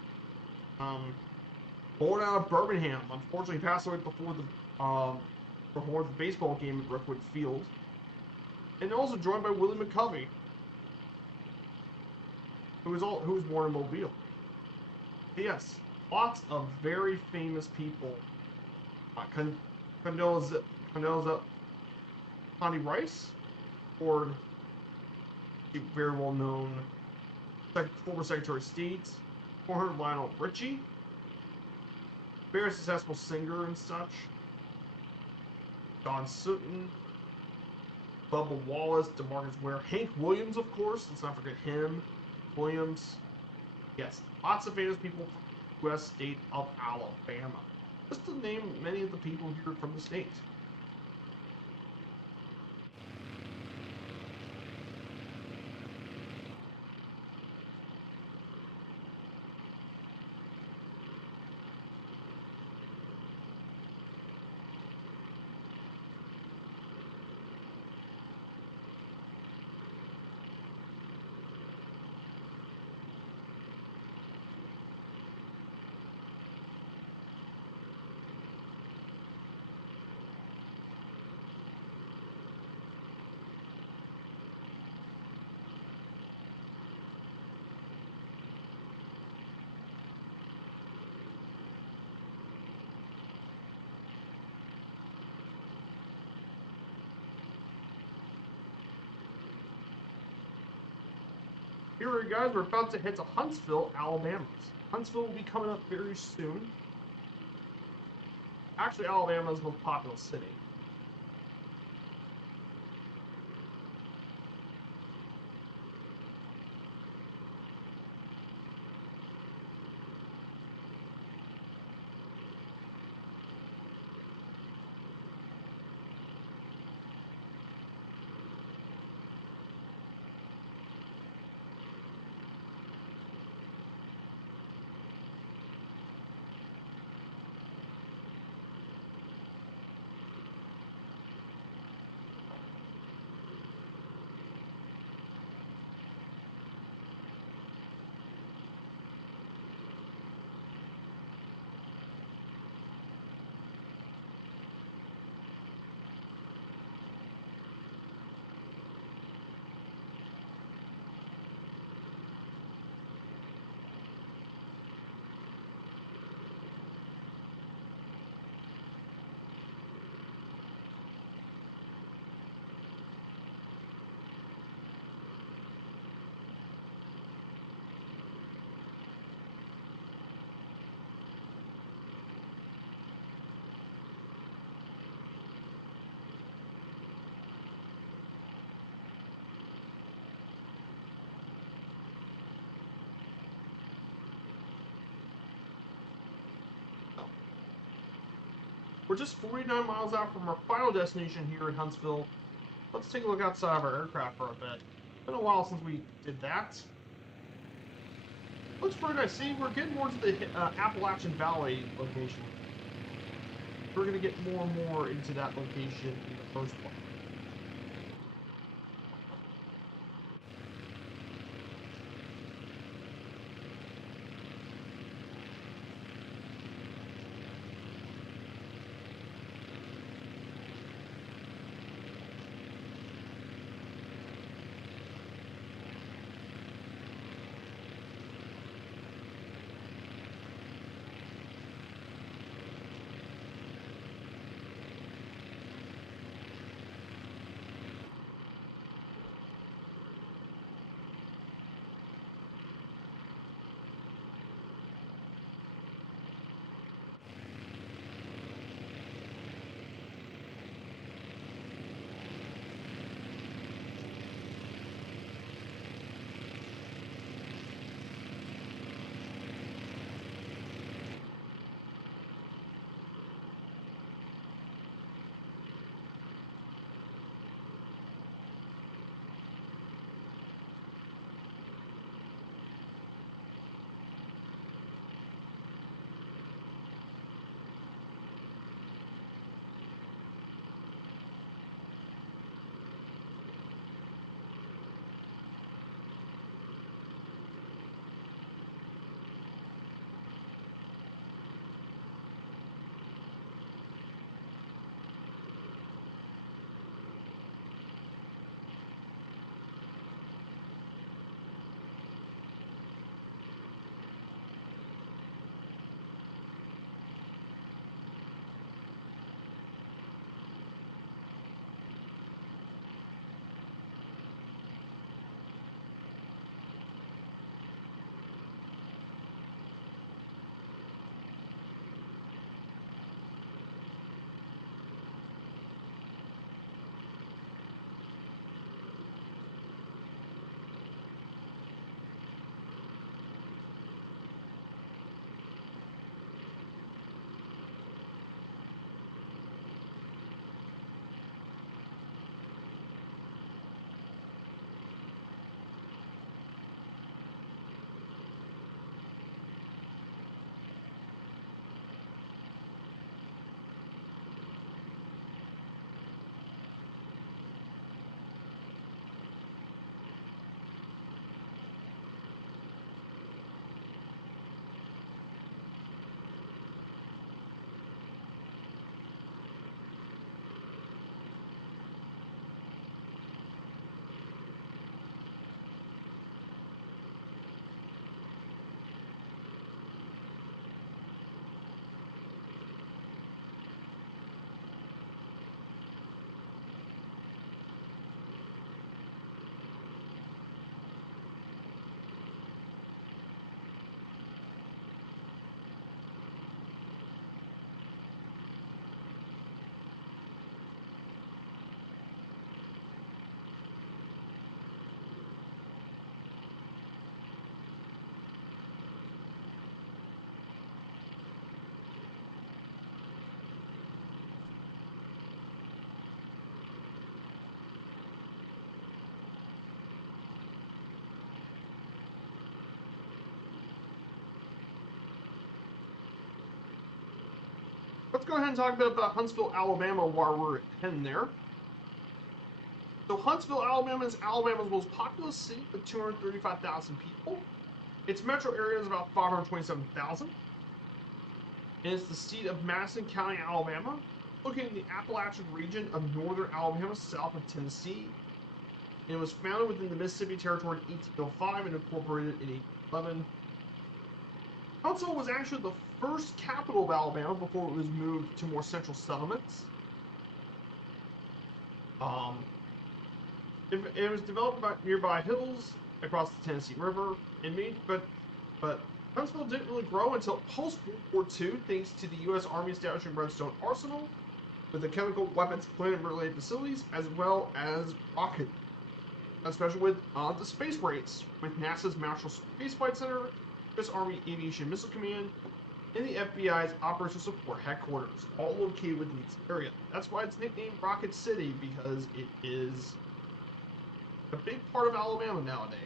Born out of Birmingham. Unfortunately, passed away before the baseball game at Brookwood Field. And also joined by Willie McCovey, who was born in Mobile. But yes, lots of very famous people. Condoleezza Connie Rice, or very well known former Secretary of State, former Lionel Richie, very successful singer and such. Don Sutton, Bubba Wallace, DeMarcus Ware, Hank Williams, of course. Let's not forget him. Williams. Yes, lots of famous people from the U.S. state of Alabama. Just to name many of the people here from the state. Here, guys, we're about to head to Huntsville, Alabama. Huntsville will be coming up very soon. Actually, Alabama's most populous city. We're just 49 miles out from our final destination here in Huntsville. Let's take a look outside of our aircraft for a bit. It's been a while since we did that. Looks pretty nice. See, we're getting more to the Appalachian Valley location. We're going to get more and more into that location in the first place. let's go ahead and talk a bit about Huntsville, Alabama while we're heading there. So Huntsville, Alabama is Alabama's most populous city with 235,000 people. Its metro area is about 527,000. And it's the seat of Madison County, Alabama, located in the Appalachian region of northern Alabama, south of Tennessee. And it was founded within the Mississippi Territory in 1805 and incorporated in 1811. Huntsville was actually the first capital of Alabama before it was moved to more central settlements. It was developed by nearby hills across the Tennessee River. But Huntsville didn't really grow until post-World War II, thanks to the U.S. Army establishing Redstone Arsenal with the chemical weapons plant-related facilities, as well as rocket, especially with the space race, with NASA's Marshall Space Flight Center, U.S. Army Aviation Missile Command, and the FBI's Operational Support Headquarters, all located within this area. That's why it's nicknamed Rocket City, because it is a big part of Alabama nowadays.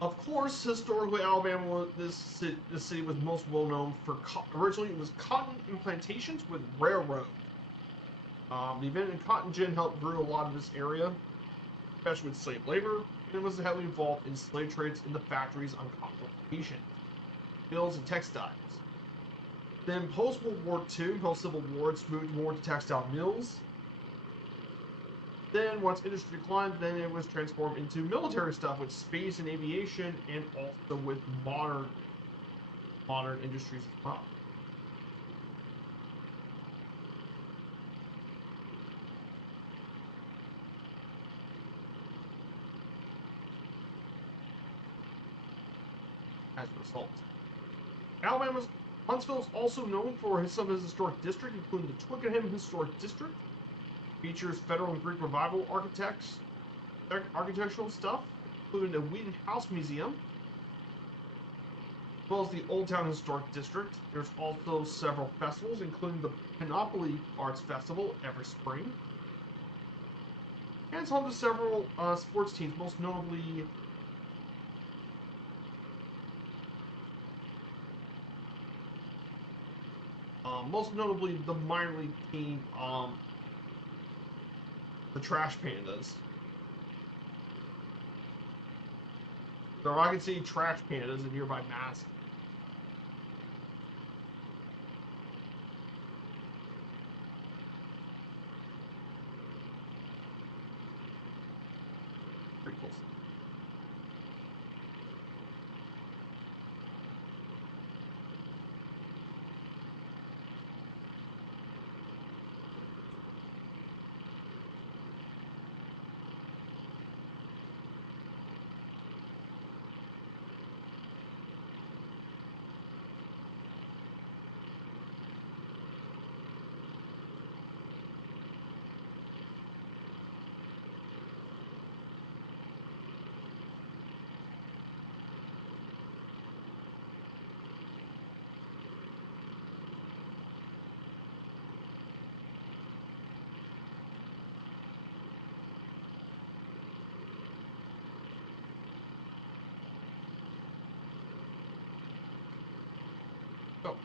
Of course, historically, Alabama, this city was most well known for originally it was cotton and plantations with railroad. The event in cotton gin helped grow a lot of this area, especially with slave labor, and it was heavily involved in slave trades in the factories on cotton plantations, mills, and textiles. Then, post-World War II, post-Civil War, it's moved more to textile mills. Then, once industry declined, then it was transformed into military stuff with space and aviation, and also with modern industries as well. As a result, Huntsville is also known for some of his historic districts, including the Twickenham Historic District. Features Federal and Greek Revival architectural stuff, including the Wheaton House Museum, as well as the Old Town Historic District. There's also several festivals, including the Panoply Arts Festival every spring. And it's home to several sports teams, most notably the minor league team, the Trash Pandas. The Rocket City Trash Pandas in nearby Madison. Pretty cool. So,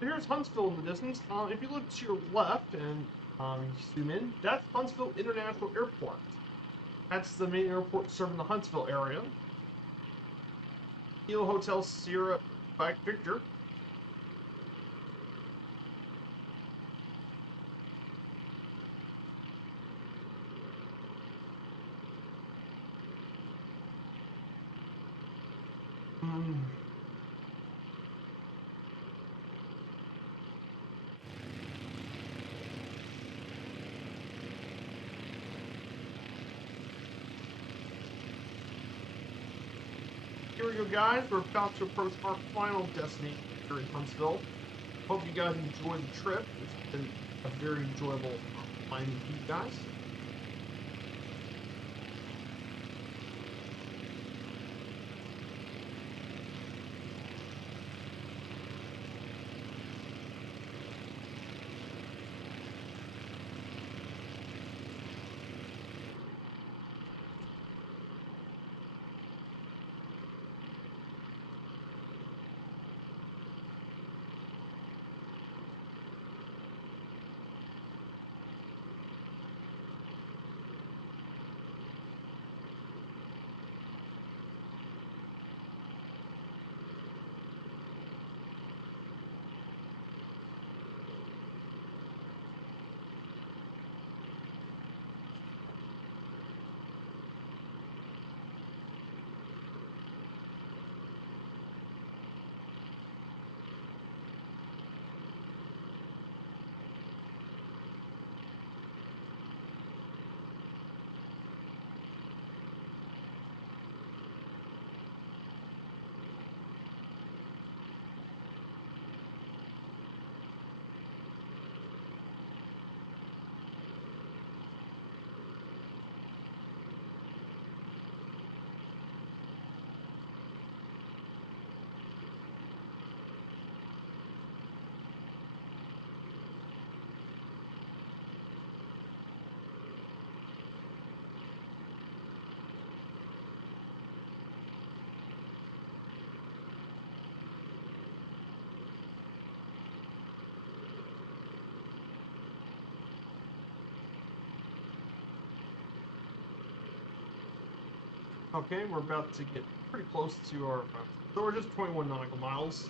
Here's Huntsville in the distance. If you look to your left and zoom in, that's Huntsville International Airport. That's the main airport serving the Huntsville area. Kilo Hotel Sierra Victor. Here we go, guys. We're about to approach our final destination here in Huntsville. Hope you guys enjoyed the trip. It's been a very enjoyable time with you guys. Okay, we're about to get pretty close to our. So we're just 21 nautical miles.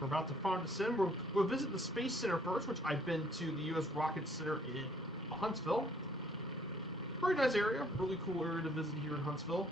We're about to find a sim. We'll visit the Space Center first, which I've been to the U.S. Rocket Center in Huntsville. Very nice area. Really cool area to visit here in Huntsville.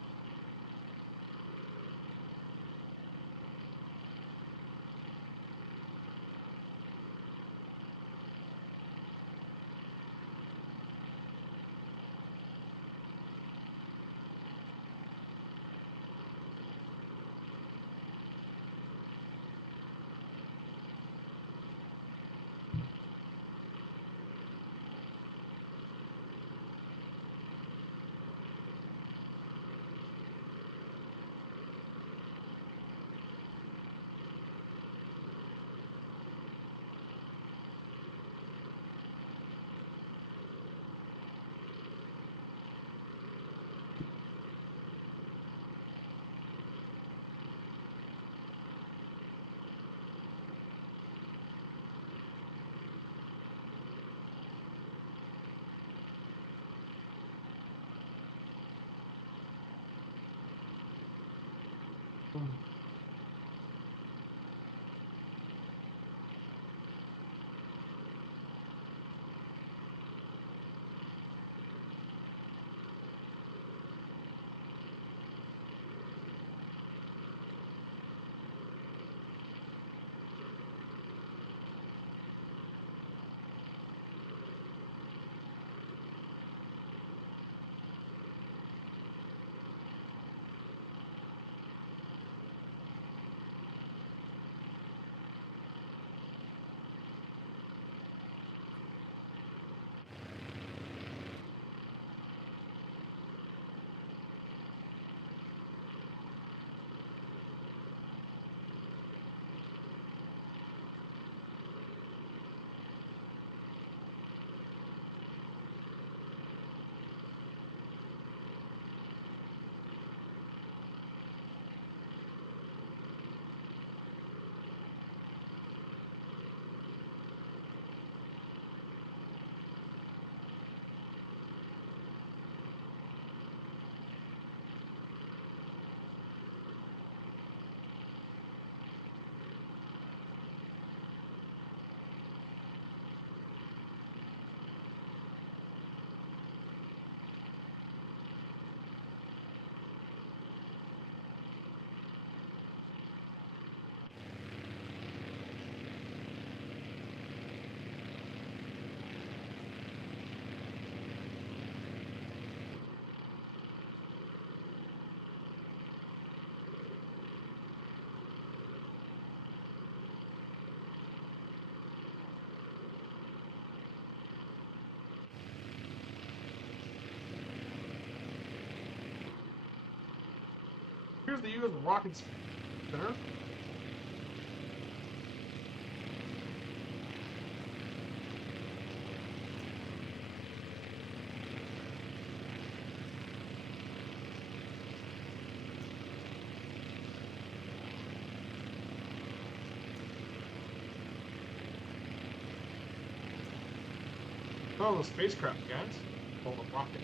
here's the U.S. Rocket Center. Oh, the spacecraft, guys. Oh, the rocket.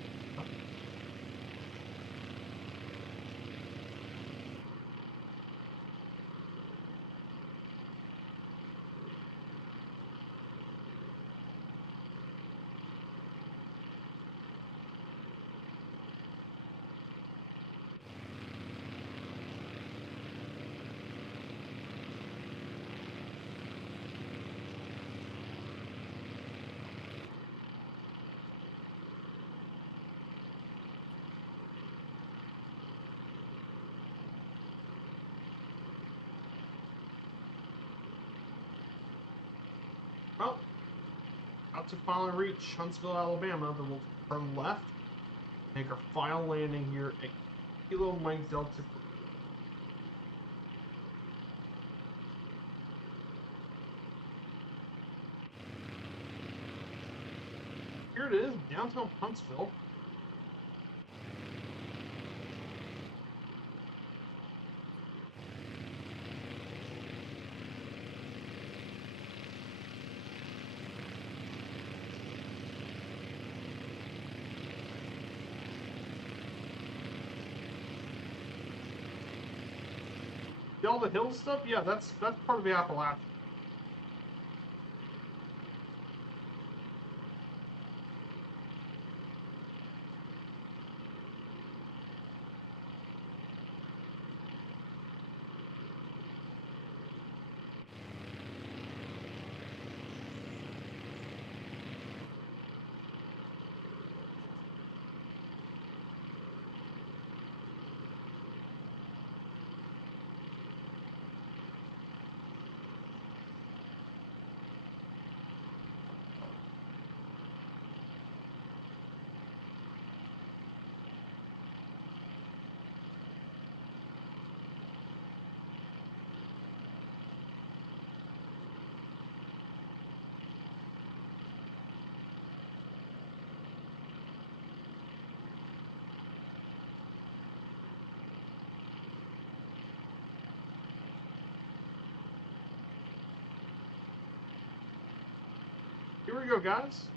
Well, about to finally reach Huntsville, Alabama, then we'll turn left, make our final landing here at Kilo Mike Delta. Here it is, downtown Huntsville. All the hill stuff, yeah, that's part of the Appalachian. Here we go, guys.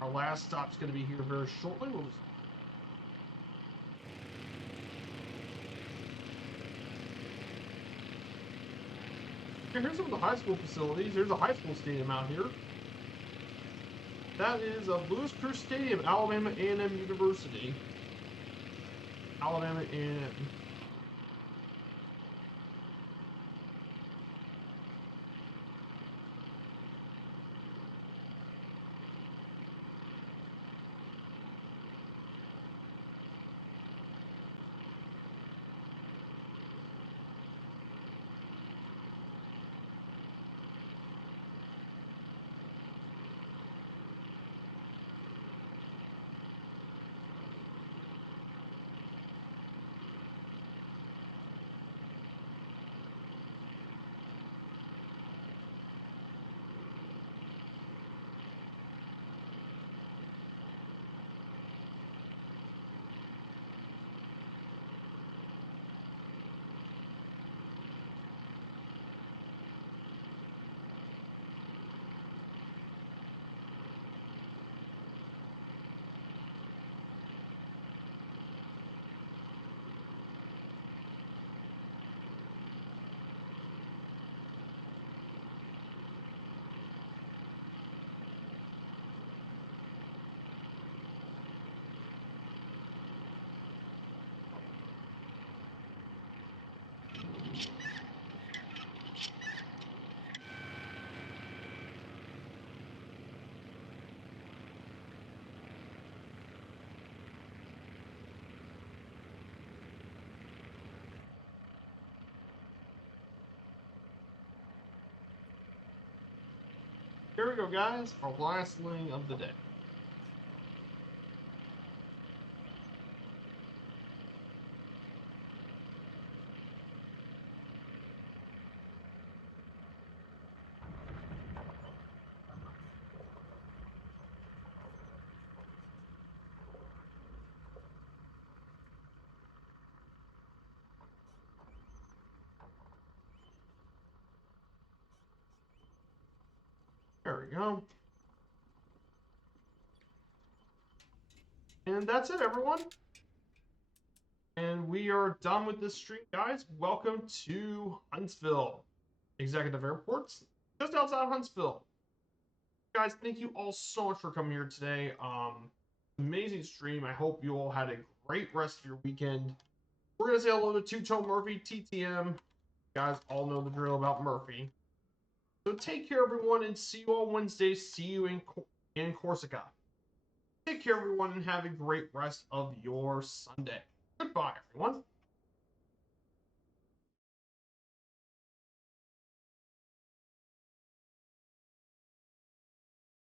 Our last stop's going to be here very shortly. Here's some of the high school facilities. There's a high school stadium out here. That is Lewis Cruz Stadium, Alabama A&M University. Alabama A&M. Here we go, guys. Our last landing of the day. There we go. And that's it, everyone. And we are done with this stream, guys. Welcome to Huntsville Executive Airports, just outside Huntsville. Guys, thank you all so much for coming here today. Amazing stream. I hope you all had a great rest of your weekend. We're going to say hello to Two-Tone Murphy, TTM. You guys all know the drill about Murphy. So take care, everyone, and see you all Wednesday. See you in Corsica. Take care, everyone, and have a great rest of your Sunday. Goodbye, everyone.